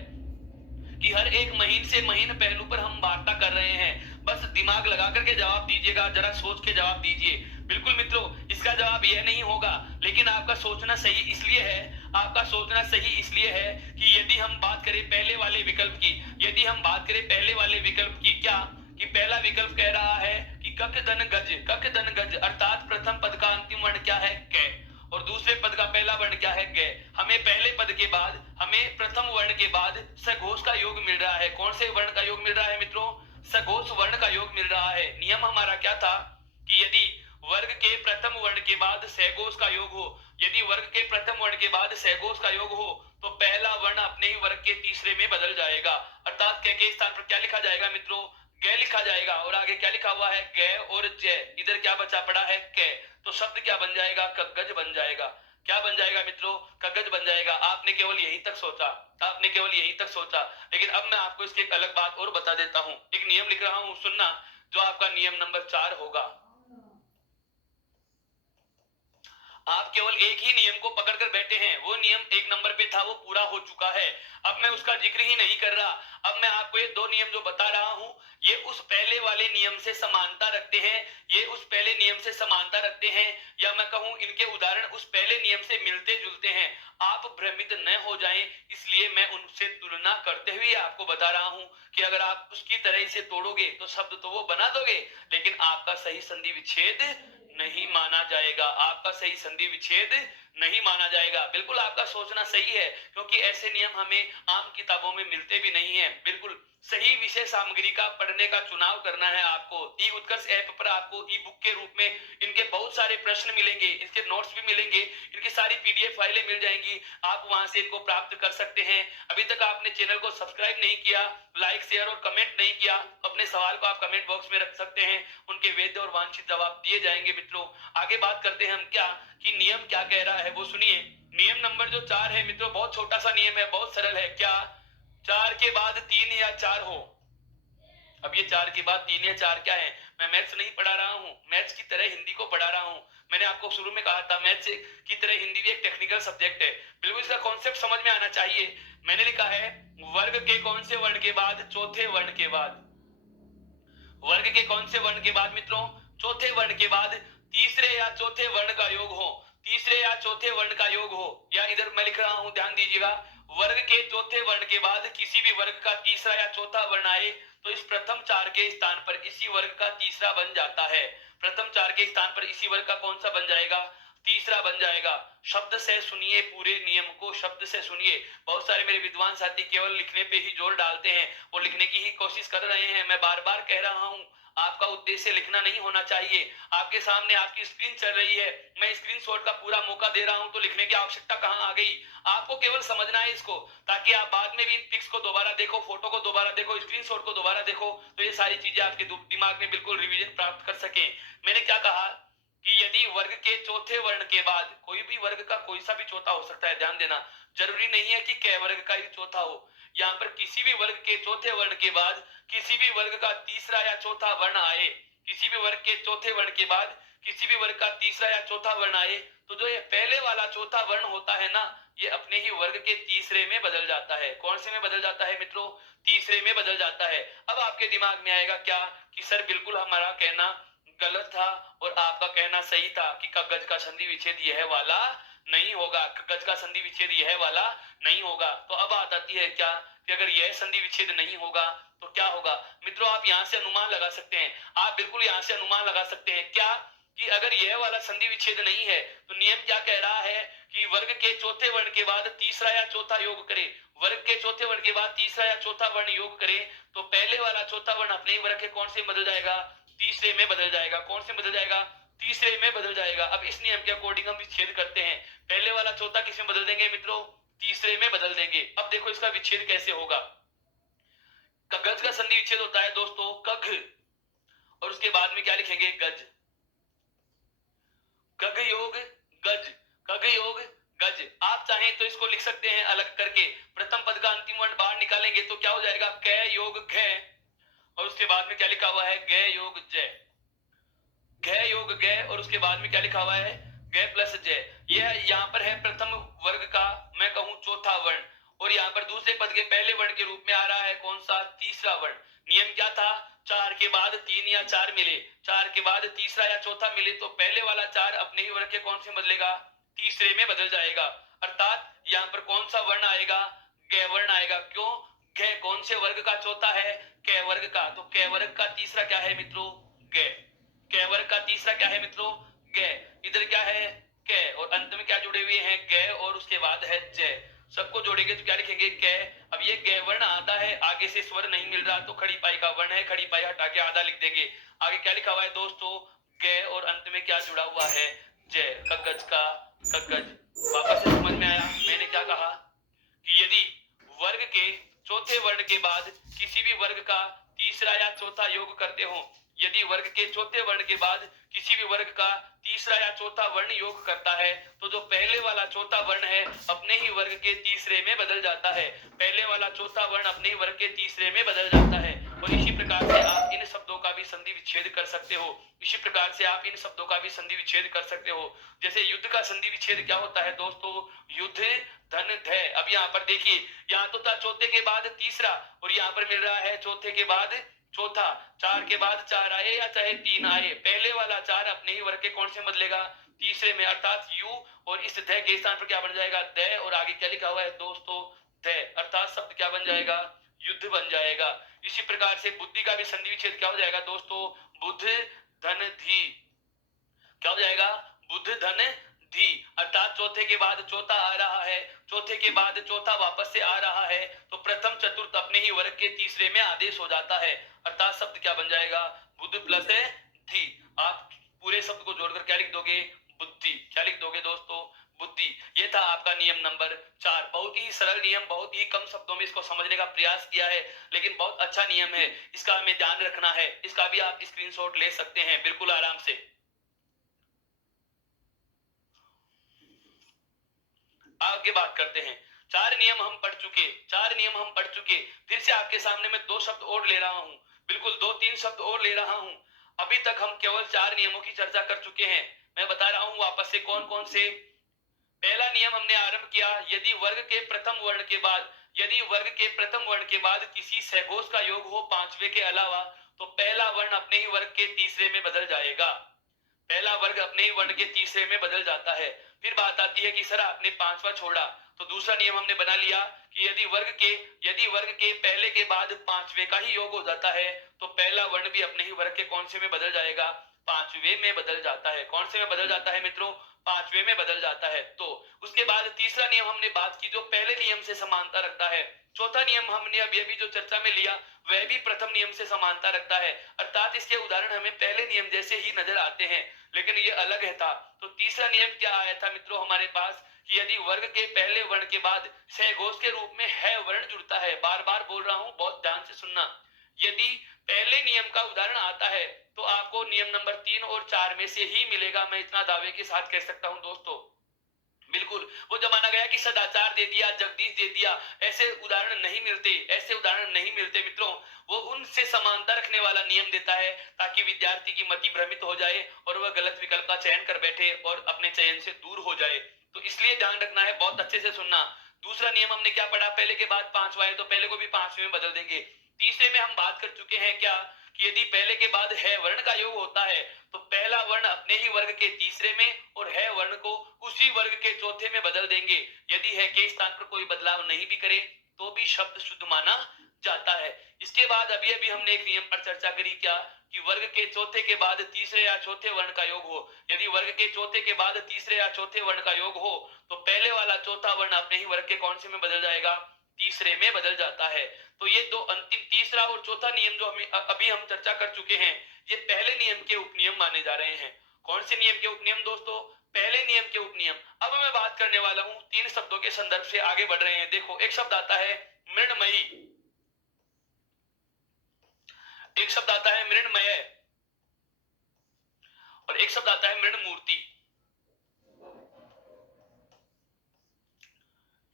कि हर एक महीन से महीन पहलू पर हम वार्ता कर रहे हैं। बस दिमाग लगा करके जवाब दीजिएगा, जरा सोच के जवाब दीजिए। बिल्कुल मित्रों इसका जवाब यह नहीं होगा, लेकिन आपका सोचना सही इसलिए है, आपका सोचना सही इसलिए है कि यदि हम बात करें पहले वाले विकल्प की, यदि हम बात करें पहले वाले विकल्प की, क्या कि पहला विकल्प कह रहा है कि कक धन गज, कक धन गज, अर्थात प्रथम पद का अंतिम वर्ण क्या है, क, और दूसरे पद का पहला वर्ण क्या है, ग। हमें पहले पद के बाद, हमें प्रथम वर्ण के बाद सघोष का योग मिल रहा है। कौन से वर्ण का योग मिल रहा है मित्रों, सघोष वर्ण का योग मिल रहा है। नियम हमारा क्या था कि यदि वर्ग के प्रथम वर्ण के बाद सघोष का योग हो, यदि वर्ग के प्रथम वर्ण के बाद सघोष का योग हो तो पहला वर्ण अपने ही वर्ग के तीसरे में बदल जाएगा। अर्थात क के स्थान पर क्या लिखा जाएगा मित्रों, ग लिखा जाएगा, और आगे क्या लिखा हुआ है, ग और जय। इधर क्या बचा पड़ा है, क, तो शब्द क्या बन जाएगा, कग्गज बन जाएगा। क्या बन जाएगा मित्रों, कग्गज बन जाएगा। आपने केवल यही तक सोचा, आपने केवल यही तक सोचा, लेकिन अब मैं आपको इसकी एक अलग बात और बता देता हूं। एक नियम लिख रहा हूं, सुनना, जो आपका नियम नंबर 4 होगा। आप केवल एक ही नियम को पकड़कर बैठे हैं, वो नियम 1 नंबर पे था, वो पूरा हो चुका है। अब मैं उसका जिक्र ही नहीं कर रहा। अब मैं आपको ये 2 नियम जो बता रहा हूं, ये उस पहले वाले नियम से समानता रखते हैं, ये उस पहले नियम से समानता रखते हैं, या मैं कहूं इनके उदाहरण उस पहले नियम से मिलते जुलते हैं। आप भ्रमित न हो जाएं, इसलिए मैं उनसे तुलना करते हुए आपको बता रहा हूं कि अगर आप उसकी तरह से तोड़ोगे तो शब्द तो वो बना दोगे, लेकिन आपका सही संधि विच्छेद नहीं माना जाएगा, आपका सही संधि विच्छेद नहीं माना जाएगा। बिल्कुल आपका सोचना सही है, क्योंकि ऐसे नियम हमें आम किताबों में मिलते भी नहीं है। बिल्कुल सही विषय सामग्री का पढ़ने का चुनाव करना है आपको। ई उत्कर्ष ऐप पर आपको ई बुक के रूप में इनके बहुत सारे प्रश्न मिलेंगे, इसके नोट्स भी मिलेंगे, इनकी सारी पीडीएफ फाइलें मिल जाएंगी, आप वहां से इनको प्राप्त कर सकते हैं। अभी तक आपने चैनल को सब्सक्राइब नहीं किया, लाइक शेयर और कमेंट नहीं किया, अपने सवाल को आप कमेंट बॉक्स में रख सकते हैं, उनके वैध और वांछित जवाब दिए जाएंगे। मित्रों आगे बात करते हैं हम क्या कि नियम क्या कह रहा है वो सुनिए। नियम नंबर जो 4 है मित्रों, बहुत छोटा सा नियम है, बहुत सरल है। क्या 4 के बाद 3 या 4 हो? अब ये 4 के बाद 3 या 4 क्या है? मैं मैथ्स नहीं पढ़ा रहा हूँ, मैथ्स की तरह हिंदी को पढ़ा रहा हूँ। मैंने आपको शुरू में कहा था मैथ्स की तरह हिंदी भी एक टेक्निकल सब्जेक्ट है, बिल्कुल इसका कॉन्सेप्ट समझ में आना चाहिए। मैंने लिखा है वर्ग के कौन से वर्ण के बाद चौथे वर्ण के बाद, वर्ग के कौन से वर्ण के बाद मित्रों? चौथे वर्ण के बाद तीसरे या चौथे वर्ण का योग हो, तीसरे या चौथे वर्ण का योग हो, या इधर मैं लिख रहा हूं ध्यान दीजिएगा, वर्ग के चौथे वर्ण के बाद किसी भी वर्ग का तीसरा या चौथा वर्ण आए तो इस प्रथम 4 के स्थान पर इसी वर्ग का तीसरा बन जाता है। प्रथम 4 के स्थान पर इसी वर्ग का कौन सा बन जाएगा? तीसरा बन जाएगा। शब्द से सुनिए पूरे नियम को, शब्द से सुनिए। बहुत सारे मेरे विद्वान साथी केवल लिखने पे ही जोर डालते हैं, वो लिखने की ही कोशिश कर रहे हैं। मैं बार बार कह रहा हूं आपका उद्देश्य लिखना नहीं होना चाहिए। आपके सामने आपकी स्क्रीन चल रही है, मैं स्क्रीनशॉट का पूरा मौका दे रहा हूं, तो लिखने की आवश्यकता कहां आ गई? आपको केवल समझना है इसको, ताकि आप बाद में भी इन पिक्स को दोबारा देखो, फोटो को दोबारा देखो, स्क्रीनशॉट को दोबारा देखो, तो ये सारी चीजें आपके दिमाग में बिल्कुल रिवीजन प्राप्त कर सके। मैंने क्या कहा कि यदि वर्ग के चौथे वर्ण के बाद, कोई भी वर्ग का कोई सा भी चौथा हो सकता है, ध्यान देना, जरूरी नहीं है कि कै वर्ग का ही चौथा हो। यहाँ पर किसी भी वर्ग के चौथे वर्ण के बाद किसी भी वर्ग का तीसरा या चौथा वर्ण आए, किसी भी वर्ग के चौथे वर्ण के बाद किसी भी वर्ग का तीसरा या चौथा वर्ण आए, तो जो ये पहले वाला चौथा वर्ण होता है ना, ये अपने ही वर्ग के तीसरे में बदल जाता है। कौन से में बदल जाता है मित्रों? तीसरे में बदल जाता है। अब आपके दिमाग में आएगा क्या कि सर बिल्कुल हमारा कहना गलत था और आपका कहना सही था कि गज का संधि विच्छेद यह वाला नहीं होगा, गज का संधि विच्छेद यह वाला नहीं होगा। तो अब बात आती है क्या कि अगर यह संधि विच्छेद नहीं होगा तो क्या होगा? मित्रों आप यहां से अनुमान लगा सकते हैं, आप बिल्कुल यहां से अनुमान लगा सकते हैं क्या कि अगर यह वाला संधि विच्छेद नहीं है तो नियम क्या कह रहा है कि वर्ग के चौथे वर्ण के बाद तीसरा या चौथा योग करे, वर्ग के चौथे वर्ण के बाद तीसरा या चौथा वर्ण योग करे, तो पहले वाला चौथा वर्ण अपने ही वर्ग के कौन से बदल जाएगा? तीसरे में बदल जाएगा। कौन से बदल जाएगा? तीसरे में बदल जाएगा। अब इस नियम के अकॉर्डिंग हम विच्छेद करते हैं, पहले वाला चौथा किस में बदल देंगे मित्रों? तीसरे में बदल देंगे। अब देखो इसका विच्छेद कैसे होगा। गज का संधि विच्छेद होता है दोस्तों कघ, और उसके बाद में क्या लिखेंगे? गज। कघ योग गज, कघ योग गज। आप चाहें तो इसको लिख सकते हैं अलग करके, प्रथम पद का अंतिम वर्ण बाहर निकालेंगे तो क्या हो जाएगा? कै योग घ, और उसके बाद में क्या लिखा हुआ है? ग योग जय, घ योग ग, और उसके बाद में क्या लिखा हुआ है? ग प्लस जय। यह यहाँ पर है प्रथम वर्ग का मैं कहूं चौथा वर्ण, और यहाँ पर दूसरे पद के पहले वर्ण के रूप में आ रहा है कौन सा? तीसरा वर्ण। नियम क्या था? 4 के बाद 3 या 4 मिले, 4 के बाद तीसरा या चौथा मिले, तो पहले वाला 4 अपने ही वर्ग के कौन से बदलेगा? तीसरे में बदल जाएगा। अर्थात यहाँ पर कौन सा वर्ण आएगा? ग वर्ण आएगा। क्यों? घ कौन से वर्ग का चौथा है? कै वर्ग का, तो कै वर्ग का तीसरा क्या है मित्रों? ग। कै वर्ग का तीसरा क्या है मित्रों? ग। इधर क्या है? कै, और अंत में क्या जुड़े हुए हैं? ग, और उसके बाद है जय। सबको जोड़ेंगे तो क्या लिखेंगे? कै। अब ये ग वर्ण आता है, आगे से स्वर नहीं मिल रहा तो खड़ी पाई का वर्ण है, खड़ी पाई हटा के आधा लिख देंगे। आगे क्या लिखा हुआ है दोस्तों? ग, और अंत में क्या जुड़ा हुआ है? जय। कगज का कगज। वापस से समझ में आया मैंने क्या कहा कि यदि वर्ग के चौथे वर्ण के बाद किसी भी वर्ग का तीसरा या चौथा योग करते हो, यदि वर्ग के चौथे वर्ण के बाद किसी भी वर्ग का तीसरा या चौथा वर्ण योग करता है, तो जो पहले वाला चौथा वर्ण है अपने ही वर्ग के तीसरे में बदल जाता है, पहले वाला चौथा वर्ण अपने ही वर्ग के तीसरे में बदल जाता है। और इसी प्रकार से आप इन शब्दों का भी संधि विच्छेद कर सकते हो, इसी प्रकार से आप इन शब्दों का भी संधि विच्छेद कर सकते हो। जैसे युद्ध का संधि विच्छेद क्या होता है दोस्तों? युद्ध धन ध। अब यहाँ पर देखिए, यहाँ तो था चौथे के बाद तीसरा, और यहाँ पर मिल रहा है चौथे के बाद चौथा। 4 के बाद 4 आए या चाहे 3 आए, पहले वाला 4 अपने ही वर्ग के कौन से बदलेगा? तीसरे में, अर्थात यू, और इस ध के स्थान पर क्या बन जाएगा? द, और आगे क्या लिखा हुआ है दोस्तों? ध, अर्थात शब्द क्या बन जाएगा? युद्ध बन जाएगा। इसी प्रकार से बुद्धि का भी संधि विच्छेद क्या हो जाएगा दोस्तों? बुद्ध धन धी। क्या हो जाएगा? बुद्ध धन धी, अर्थात चौथे चौथे के बाद चौथा आ रहा है, चौथे के बाद चौथा वापस से आ रहा है, तो प्रथम चतुर्थ अपने ही वर्ग के तीसरे में आदेश हो जाता है। अर्थात शब्द क्या बन जाएगा, बुद्ध प्लस है धी। आप पूरे शब्द को जोड़कर क्या लिख दोगे, बुद्धि। क्या लिख दोगे दोस्तों, बुद्धि। ये था आपका नियम नंबर 4। बहुत ही सरल नियम, बहुत ही कम शब्दों में इसको समझने का प्रयास किया है, लेकिन बहुत अच्छा नियम है, इसका हमें ध्यान रखना है। इसका भी आप स्क्रीनशॉट ले सकते हैं बिल्कुल आराम से। आगे बात करते हैं। 4 नियम हम पढ़ चुके, 4 नियम हम पढ़ चुके। फिर से आपके सामने मैं 2 शब्द और ले रहा हूं, बिल्कुल 2-3 शब्द और ले रहा हूं। अभी तक हम केवल 4 नियमों की चर्चा कर चुके हैं। मैं बता रहा हूं वापस से कौन कौन से। पहला नियम हमने आरंभ किया, यदि वर्ग के प्रथम वर्ण के बाद, यदि वर्ग के प्रथम वर्ण के बाद किसी सहघोष का योग हो पांचवे के अलावा, तो पहला वर्ण अपने ही वर्ग के तीसरे में बदल जाएगा। पहला वर्ग अपने ही वर्ण के तीसरे में बदल जाता है। फिर बात आती है कि सर आपने पांचवा छोड़ा, तो दूसरा नियम हमने बना लिया कि यदि वर्ग के पहले के बाद पांचवे का ही योग हो जाता है, तो पहला वर्ण भी अपने ही वर्ग के कौन से में बदल जाएगा, पांचवे में बदल जाता है। कौन से में बदल जाता है मित्रों, पांचवे में बदल जाता है। तो उसके बाद तीसरा नियम हमने बात की जो पहले नियम से समानता रखता है। चौथा नियम हमने अभी अभी जो चर्चा में लिया वह भी प्रथम नियम से समानता रखता है, अर्थात इसके उदाहरण हमें पहले नियम जैसे ही नजर आते हैं, लेकिन ये अलग है था। तो तीसरा नियम क्या आया था मित्रों हमारे पास, कि यदि वर्ग के पहले वर्ण के बाद सहघोष के रूप में है वर्ण जुड़ता है। बार बार बोल रहा हूं, बहुत ध्यान से सुनना। यदि पहले नियम का उदाहरण आता है तो आपको नियम नंबर 3 और 4 में से ही मिलेगा, मैं इतना दावे के साथ कह सकता हूं दोस्तों। बिल्कुल, वो जमाना गया कि सदाचार दे दिया, जगदीश दे दिया, ऐसे उदाहरण नहीं मिलते, ऐसे उदाहरण नहीं मिलते मित्रों। वो उनसे समानता रखने वाला नियम देता है ताकि विद्यार्थी की मति भ्रमित हो जाए और वह गलत विकल्प का चयन कर बैठे और अपने चयन से दूर हो जाए। तो इसलिए ध्यान रखना है, बहुत अच्छे से सुनना। दूसरा नियम हमने क्या पढ़ा, पहले के बाद पांचवा है तो पहले को भी पांचवे में बदल देंगे। तीसरे में हम बात कर चुके हैं क्या, कि यदि पहले के बाद है वर्ण का योग होता है तो पहला वर्ण अपने ही वर्ग के तीसरे में और है वर्ण को उसी वर्ग के चौथे में बदल देंगे। यदि है के स्थान पर कोई बदलाव नहीं भी करे तो भी शब्द शुद्ध माना जाता है। इसके बाद अभी अभी हमने एक नियम पर चर्चा करी क्या, कि वर्ग के चौथे के बाद तीसरे या चौथे वर्ण का योग हो। यदि वर्ग के चौथे के बाद तीसरे या चौथे वर्ण का योग हो तो पहले वाला चौथा वर्ण अपने ही वर्ग के कौन से में बदल जाएगा, तीसरे में बदल जाता है। तो ये दो अंतिम, तीसरा और चौथा नियम जो हमें अभी हम चर्चा कर चुके हैं, ये पहले नियम के उपनियम माने जा रहे हैं। कौन से नियम के उपनियम दोस्तों, पहले नियम के उपनियम। अब मैं बात करने वाला हूं 3 शब्दों के संदर्भ से आगे बढ़ रहे हैं। देखो, एक शब्द आता है मृण्मयी, एक शब्द आता है मृण्मय, और एक शब्द आता है मृण्मूर्ति।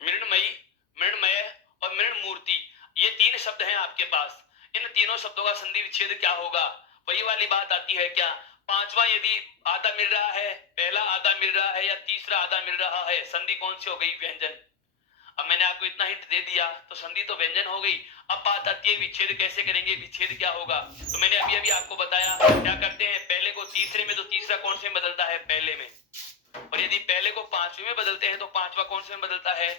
मृण्मयी, मृण्मय और मृण्मूर्ति, ये 3 शब्द हैं आपके पास। इन तीनों शब्दों का संधि विच्छेद क्या होगा, वही वाली बात आती है क्या, पांचवा यदि आधा मिल रहा है, पहला आधा मिल रहा है या तीसरा आधा मिल रहा है, संधि कौन सी हो गई, व्यंजन। अब मैंने आपको इतना हिंट दे दिया तो संधि तो व्यंजन हो गई। अब बात आती है विच्छेद कैसे करेंगे, विच्छेद क्या होगा। तो मैंने अभी अभी आपको बताया क्या करते हैं, पहले को तीसरे में तो तीसरा कौन से में बदलता है, पहले में। और यदि पहले को पांचवे में बदलते हैं तो पांचवा कौन से में बदलता है,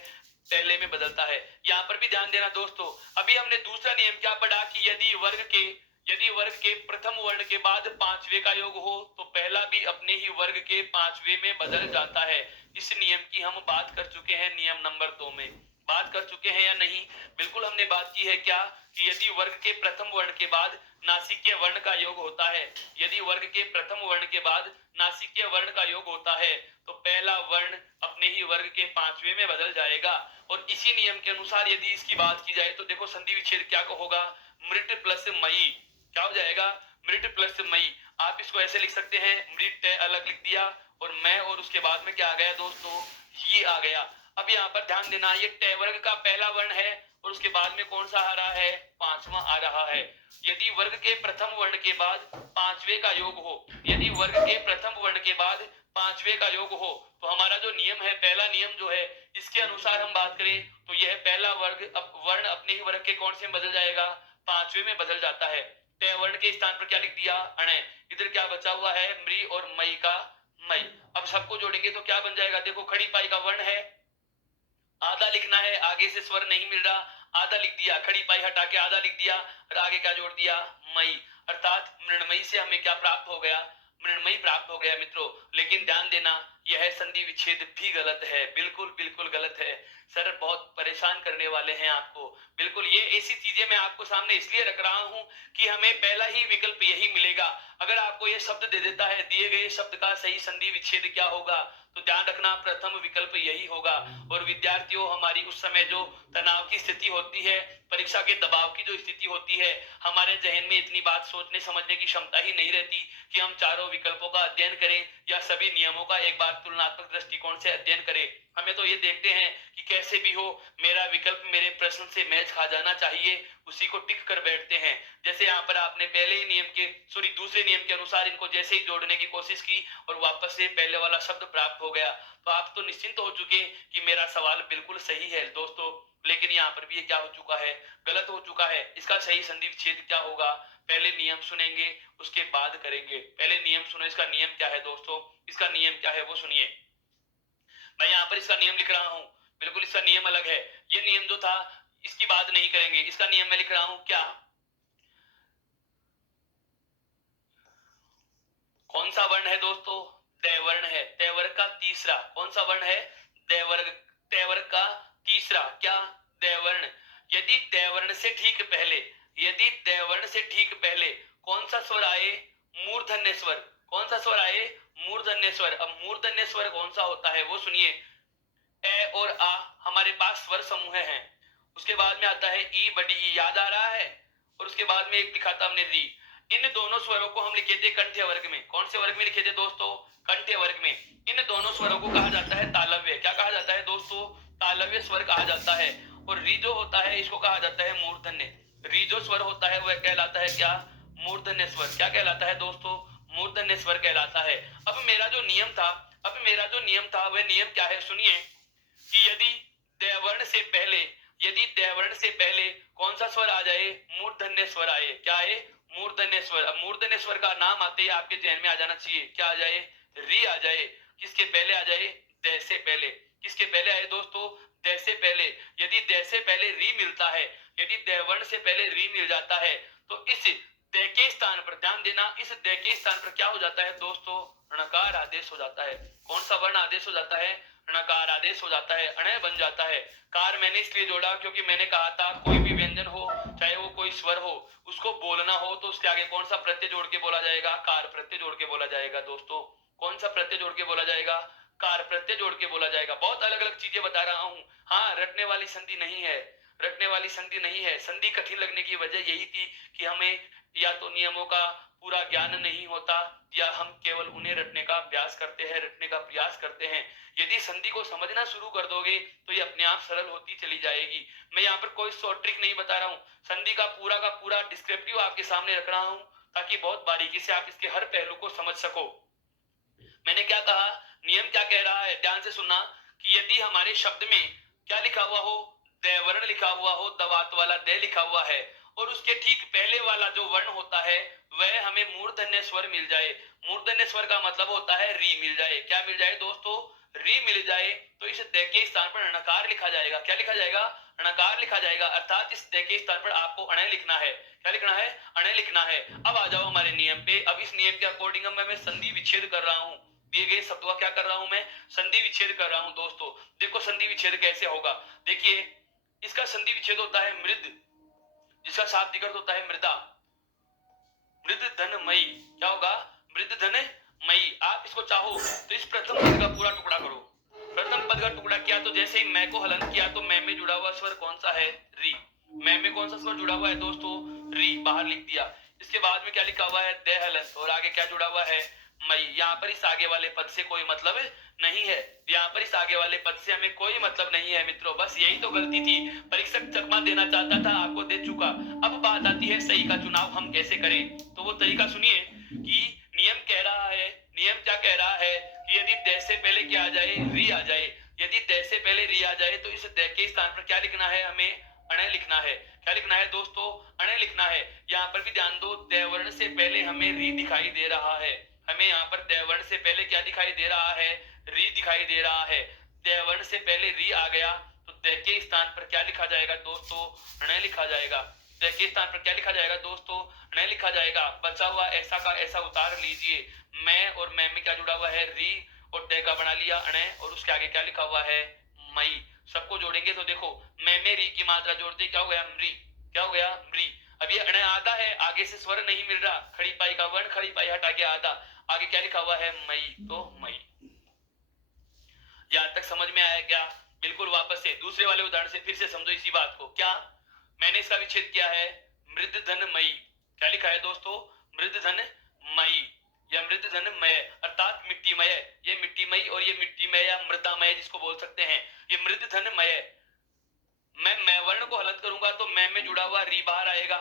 पहले में बदलता है। यहां पर भी ध्यान देना दोस्तों। अभी हमने दूसरा नियम क्या पढ़ा, कि यदि वर्ग के प्रथम वर्ण के बाद पांचवे का योग हो तो पहला भी अपने ही वर्ग के पांचवे में बदल जाता है। इस नियम की हम बात कर चुके हैं नियम नंबर 2 में। बात कर चुके हैं या नहीं, बिल्कुल हमने बात की है क्या, कि यदि वर्ग के प्रथम वर्ण के बाद नासिक्य वर्ण का योग होता है, यदि वर्ग के प्रथम वर्ण के बाद नासिक्य वर्ण का योग होता है तो पहला वर्ण अपने ही वर्ग के पांचवे में बदल जाएगा। और इसी नियम के अनुसार यदि इसकी बात की जाए तो देखो संधि विच्छेद क्या होगा, मृत प्लस मई, क्या हो जाएगा, मृत प्लस मई। आप इसको ऐसे लिख सकते हैं, मृत अलग लिख दिया और मैं, और उसके बाद में क्या आ गया दोस्तों, ये आ गया। अब यहाँ पर ध्यान देना, ये ट वर्ग का पहला वर्ण है और उसके बाद में कौन सा आ रहा है, पांचवा आ रहा है। यदि वर्ग के प्रथम वर्ण के बाद पांचवे का योग हो, यदि वर्ग के प्रथम वर्ण के बाद पांचवे का योग हो तो हमारा जो नियम है, पहला नियम जो है, इसके अनुसार हम बात करें तो यह पहला वर्ण अपने ही वर्ग के कौन से में बदल जाएगा, पांचवे में बदल जाता है। ट वर्ण के स्थान पर क्या लिख दिया, अणे। इधर क्या बचा हुआ है, मृ और मई का मई। अब सबको जोड़ेंगे तो क्या बन जाएगा, देखो खड़ी पाई का वर्ण है, आधा लिखना है, आगे से स्वर नहीं मिल रहा, आधा लिख दिया, खड़ी पाई हटा के आधा लिख दिया और आगे क्या जोड़ दिया, मई। अर्थात मृण्मयी से हमें क्या प्राप्त हो गया, मृण्मयी प्राप्त हो गया मित्रों। लेकिन ध्यान देना, यह संधि विच्छेद भी गलत है, बिल्कुल बिल्कुल गलत है सर, बहुत परेशान करने वाले हैं आपको। बिल्कुल ये ऐसी चीजें मैं आपको सामने इसलिए रख रहा हूं कि हमें पहला ही विकल्प यही मिलेगा। अगर आपको ये शब्द दे देता है दिए गए शब्द का सही संधि विच्छेद क्या होगा, तो ध्यान रखना प्रथम विकल्प यही होगा। और विद्यार्थियों, हमारी उस समय जो तनाव की स्थिति होती है, परीक्षा के दबाव की जो स्थिति होती है, हमारे जहन में इतनी बात सोचने समझने की क्षमता ही नहीं रहती कि हम चारों विकल्पों का अध्ययन करें या सभी नियमों का एक बार तुलनात्मक दृष्टिकोण से अध्ययन करें। हमें तो ये देखते हैं कि कैसे भी हो मेरा विकल्प मेरे प्रश्न से मैच खा जाना चाहिए, उसी को टिक कर बैठते हैं। जैसे यहाँ पर आपने पहले ही नियम के दूसरे नियम के अनुसार इनको जैसे ही जोड़ने की कोशिश की और वापस से पहले वाला शब्द प्राप्त हो गया, तो आप तो निश्चिंत हो चुके कि मेरा सवाल बिल्कुल सही है दोस्तों। लेकिन यहाँ पर भी ये क्या हो चुका है, गलत हो चुका है। इसका सही संधि विच्छेद क्या होगा, पहले नियम सुनेंगे उसके बाद करेंगे। पहले नियम सुनो, इसका नियम क्या है दोस्तों, इसका नियम क्या है वो सुनिए। मैं यहाँ पर इसका नियम लिख रहा हूं, बिल्कुल इसका नियम अलग है। ये नियम जो था इसकी बात नहीं करेंगे, इसका नियम मैं लिख रहा हूं क्या, कौन सा वर्ण है दोस्तों, दैवर्ण है। दैवर्ग का तीसरा कौन सा वर्ण है, दैवर्ग, दैवर्ग का तीसरा क्या, दैवर्ण। यदि दैवर्ण से ठीक पहले, यदि दैवर्ण से ठीक पहले कौन सा स्वर आए, मूर्धन्य स्वर। कौन सा स्वर आए, मूर्धन्य स्वर। अब मूर्धन्य स्वर कौन सा होता है वो सुनिए। ए और आ हमारे पास स्वर समूह हैं। उसके बाद में आता है ई बड़ी ई, याद आ रहा है। और उसके बाद में एक लिखा था हमने री। इन दोनों स्वरों को हम लिखे थे कंठ्य वर्ग में। कौन से वर्ग में लिखे थे दोस्तों, कंठ्य वर्ग में। इन दोनों स्वरों को कहा जाता है तालव्य। क्या कहा जाता है दोस्तों, तालव्य स्वर कहा जाता है। और री जो होता है इसको कहा जाता है मूर्धन्य। री जो स्वर होता है वह कहलाता है क्या, मूर्धन्य स्वर। क्या कहलाता है दोस्तों, मूर्धन्य स्वर कहलाता है। अब मेरा जो नियम था, वह नियम क्या है सुनिए, कि यदि दैवर्ण से पहले, यदि दैवर्ण से पहले कौन सा स्वर आ जाए, मूर्धन्य स्वर आए। क्या आए, मूर्धन्य स्वर। अब मूर्धन्य स्वर का नाम आते ही आपके ध्यान में आ जाना चाहिए, क्या आ जाए, री आ जाए। किसके पहले आ जाए, दै से पहले। किसके पहले आए दोस्तों, दै से पहले। यदि दै से पहले री मिलता है, यदि दैवर्ण से पहले री मिल जाता है, तो इस दै के स्थान पर ध्यान देना, इस दै के स्थान पर क्या हो जाता है दोस्तों, णकार आदेश हो जाता है। कौन सा वर्ण आदेश हो जाता है, णकार आदेश हो जाता है, अणय बन जाता है। कार मैंने इसलिए जोड़ा क्योंकि मैंने कहा था कोई भी व्यंजन हो, चाहे वो कोई स्वर हो, उसको बोलना हो तो उसके आगे कौन सा प्रत्यय जोड़ के बोला जाएगा, कार प्रत्यय जोड़ के बोला जाएगा दोस्तों। कौन सा प्रत्यय जोड़ के बोला जाएगा, कार प्रत्यय जोड़ के बोला जाएगा। बहुत अलग अलग चीजें बता रहा हूं। हाँ, रटने वाली संधि नहीं है, रटने वाली संधि नहीं है। संधि कठिन लगने की वजह यही थी कि हमें या तो नियमों का पूरा ज्ञान नहीं होता, या हम केवल उन्हें रटने का अभ्यास करते हैं, रटने का प्रयास करते हैं। यदि संधि को समझना शुरू कर दोगे तो ये अपने आप सरल होती चली जाएगी। मैं यहाँ पर कोई शॉर्ट ट्रिक नहीं बता रहा हूँ, संधि का पूरा डिस्क्रिप्टिव आपके सामने रख रहा हूँ, ताकि बहुत बारीकी से आप इसके हर पहलू को समझ सको। मैंने क्या कहा, नियम क्या कह रहा है, ध्यान से सुनना, कि यदि हमारे शब्द में क्या लिखा हुआ हो, दैवर्ण लिखा हुआ हो, दवात वाला दे लिखा हुआ है, और उसके ठीक पहले वाला जो वर्ण होता है वह हमें मूर्धन्य स्वर मिल जाए। मूर्धन्य स्वर का मतलब होता है री मिल जाए। क्या मिल जाए दोस्तों, री मिल जाए, तो इस दे के स्थान पर णकार लिखा जाएगा। क्या लिखा जाएगा, णकार लिखा जाएगा। अर्थात इस दे के स्थान पर आपको अणय लिखना है। क्या लिखना है, अणय लिखना है। अब आ जाओ हमारे नियम पे। अब इस नियम के अकॉर्डिंग मैं संधि विच्छेद कर रहा हूं। दिए गए शब्दों का क्या कर रहा हूं मैं, संधि विच्छेद कर रहा हूं दोस्तों। देखो संधि विच्छेद कैसे होगा, देखिए इसका संधि विच्छेद होता है मृद, जिसका शाब्दिक अर्थ होता है मृदा। मृद धन मई, क्या होगा, मृद धन मई। आप इसको चाहो तो इस प्रथम पद का पूरा टुकड़ा करो। प्रथम पद का टुकड़ा किया तो जैसे ही मैं को हलन किया तो मैं में जुड़ा हुआ स्वर कौन सा है, री। मैं में कौन सा स्वर जुड़ा हुआ है दोस्तों, री, बाहर लिख दिया। इसके बाद में क्या लिखा हुआ है, दे हलन, और आगे क्या जुड़ा हुआ है, मई। यहाँ पर इस आगे वाले पद से कोई मतलब नहीं है, यहाँ पर इस आगे वाले पद से हमें कोई मतलब नहीं है मित्रों। बस यही तो गलती थी, परीक्षक चकमा देना चाहता था, आपको दे चुका। अब बात आती है सही का चुनाव हम कैसे करें, तो वो तरीका सुनिए कि नियम कह रहा है, नियम क्या कह रहा है, कि यदि दे से पहले क्या आ जाए, री आ जाए। यदि दे से पहले री आ जाए तो इस दे के स्थान पर क्या लिखना है, हमें अणय लिखना है। क्या लिखना है दोस्तों, अणय लिखना है। यहाँ पर भी ध्यान दो, दैवर्ण से पहले हमें री दिखाई दे रहा है। हमें यहाँ पर दैवर्ण से पहले क्या दिखाई दे रहा है, री दिखाई दे रहा है। दैवर्ण से पहले री आ गया तो दे के स्थान पर क्या लिखा जाएगा दोस्तों, अणय लिखा जाएगा। दे के स्थान पर क्या लिखा जाएगा दोस्तों, अणय लिखा जाएगा। बचा हुआ ऐसा का ऐसा उतार लीजिए। मैं और मैं में क्या जुड़ा हुआ है, री, और द का बना लिया अण और उसके आगे क्या लिखा हुआ है मई। सबको जोड़ेंगे तो देखो में री की मात्रा जोड़ते क्या हो गया मृ, क्या हो गया मृ। अब ये अण आधा है, आगे से स्वर नहीं मिल रहा, खड़ी पाई का वर्ण, खड़ी पाई हटा के आधा, आगे क्या लिखा हुआ है मई, तो मई। यहां तक समझ में आया क्या? बिल्कुल वापस से दूसरे वाले उदाहरण से फिर से समझो इसी बात को। क्या मैंने इसका विच्छेद किया है मृद धन मई, क्या लिखा है दोस्तों मृद धन मई या मृद धन मय अर्थात मिट्टीमय। ये मिट्टीमय और ये मिट्टीमय या मृदामय जिसको बोल सकते हैं, ये मृद धन मय। मैं वर्ण को हलत करूंगा तो मैं में जुड़ा हुआ री बाहर आएगा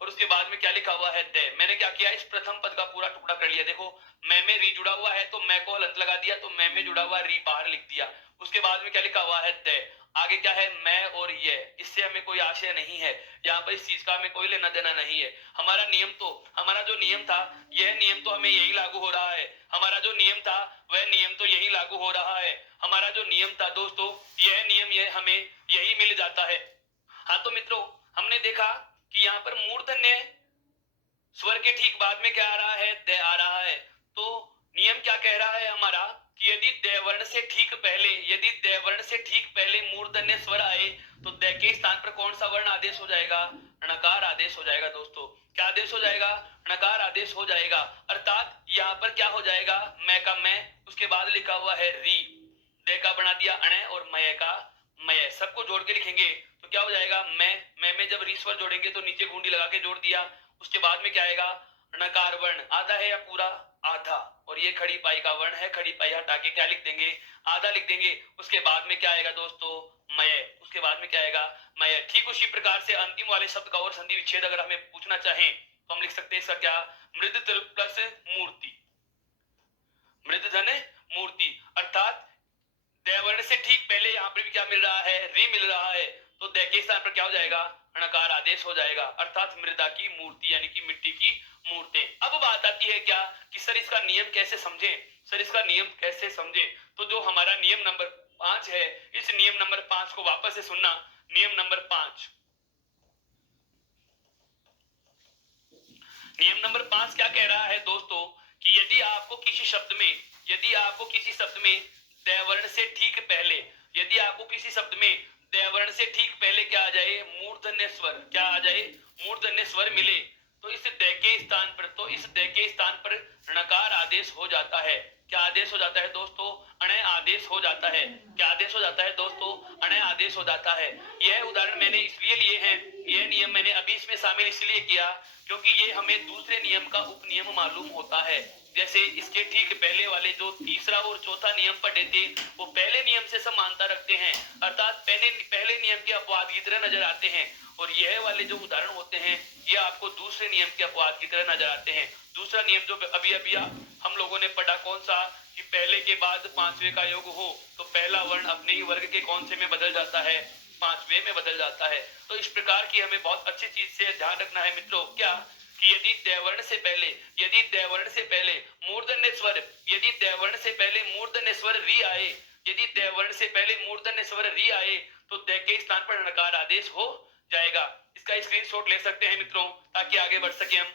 और उसके बाद में क्या लिखा हुआ है द। मैंने क्या किया इस प्रथम पद का पूरा टुकड़ा कर लिया। देखो मैं में री जुड़ा हुआ है तो मैं को हलंत लगा दिया तो मैं में जुड़ा हुआ री बाहर लिख दिया। उसके बाद में क्या लिखा हुआ है द, आगे क्या है मैं और ये, इससे हमें कोई आशय नहीं है, यहाँ पर इस चीज का हमें कोई लेना देना नहीं है। हमारा नियम तो हमारा जो नियम था यह नियम तो हमें यही लागू हो रहा है, हमारा जो नियम था वह नियम तो यही लागू हो रहा है, हमारा जो नियम था दोस्तों यह नियम यह हमें यही मिल जाता है। हाँ तो मित्रों हमने देखा कि यहाँ पर मूर्धन्य स्वर के ठीक बाद में क्या आ रहा है द आ रहा है। तो नियम क्या कह रहा है हमारा कि यदि द वर्ण से ठीक पहले, यदि द वर्ण से ठीक पहले मूर्धन्य स्वर आए तो द के स्थान पर कौन सा वर्ण आदेश हो जाएगा? णकार आदेश हो जाएगा दोस्तों। क्या आदेश हो जाएगा? णकार आदेश हो जाएगा। अर्थात यहाँ पर क्या हो जाएगा मैं का मैं, उसके बाद लिखा हुआ है री, द का बना दिया अण और मय का मय, सबको जोड़ के लिखेंगे तो क्या हो जाएगा मैं में जब री स्वर जोड़ेंगे तो नीचे गुंडी लगा के जोड़ दिया। उसके बाद में क्या आएगा णकार वर्ण, आधा है या पूरा? आधा, और ये खड़ी पाई का वर्ण है, खड़ी पाई हटा के क्या लिख देंगे आधा लिख देंगे। उसके बाद में क्या आएगा दोस्तों मय, उसके बाद में क्या आएगा मय। ठीक उसी प्रकार से अंतिम वाले शब्द का और संधि विच्छेद अगर हमें पूछना चाहें तो हम लिख सकते हैं इसका क्या मृद प्लस मूर्ति, मृद धन मूर्ति। अर्थात द वर्ण से ठीक पहले यहाँ पर भी क्या मिल रहा है री मिल रहा है तो द के स्थान पर क्या हो जाएगा णकार आदेश हो जाएगा। अर्थात मृदा की मूर्ति यानी कि मिट्टी की मूर्तें। अब बात आती है क्या कि सर इसका नियम कैसे समझें, सर इसका नियम कैसे समझें? तो जो हमारा नियम नंबर 5 है इस नियम नंबर 5 को वापस से सुनना। नियम नंबर 5, नियम नंबर 5 क्या कह रहा है दोस्तों कि यदि आपको किसी शब्द में, यदि आपको किसी शब्द में द वर्ण से ठीक पहले, यदि आपको किसी शब्द में द वर्ण से ठीक पहले क्या आ जाए मूर्धन्य स्वर, क्या आ जाए मूर्धन्य स्वर मिले तो इस द के स्थान पर, तो इस द के स्थान पर णकार आदेश हो जाता है। क्या आदेश हो जाता है दोस्तों? अण आदेश हो जाता है। क्या आदेश हो जाता है दोस्तों? अण आदेश हो जाता है। यह उदाहरण मैंने इसलिए लिए हैं, यह नियम मैंने अभी इसमें शामिल इसलिए किया क्योंकि ये हमें दूसरे नियम का उपनियम मालूम होता है। जैसे इसके ठीक पहले वाले जो तीसरा और चौथा नियम पढ़े थे वो पहले नियम से समानता रखते हैं, अर्थात पहले नियम के अपवाद की तरह नजर आते हैं, और यह वाले जो उदाहरण होते हैं ये आपको दूसरे नियम के अपवाद की तरह नजर आते हैं। दूसरा नियम जो अभी अभी हम लोगों ने पढ़ा कौन सा कि पहले के बाद पांचवे का योग हो तो पहला वर्ण अपने ही वर्ग के कौन से में बदल जाता है? पांचवे में बदल जाता है। तो इस प्रकार की हमें बहुत अच्छी चीज से ध्यान रखना है मित्रों, क्या कि यदि द वर्ण से पहले, यदि द वर्ण से पहले मूर्धन्य स्वर, यदि द वर्ण से पहले मूर्धन्य स्वर री आए, यदि द वर्ण से पहले मूर्धन्य स्वर री आए तो द के स्थान पर णकार आदेश हो जाएगा। इसका स्क्रीनशॉट ले सकते हैं मित्रों ताकि आगे बढ़ सके हम।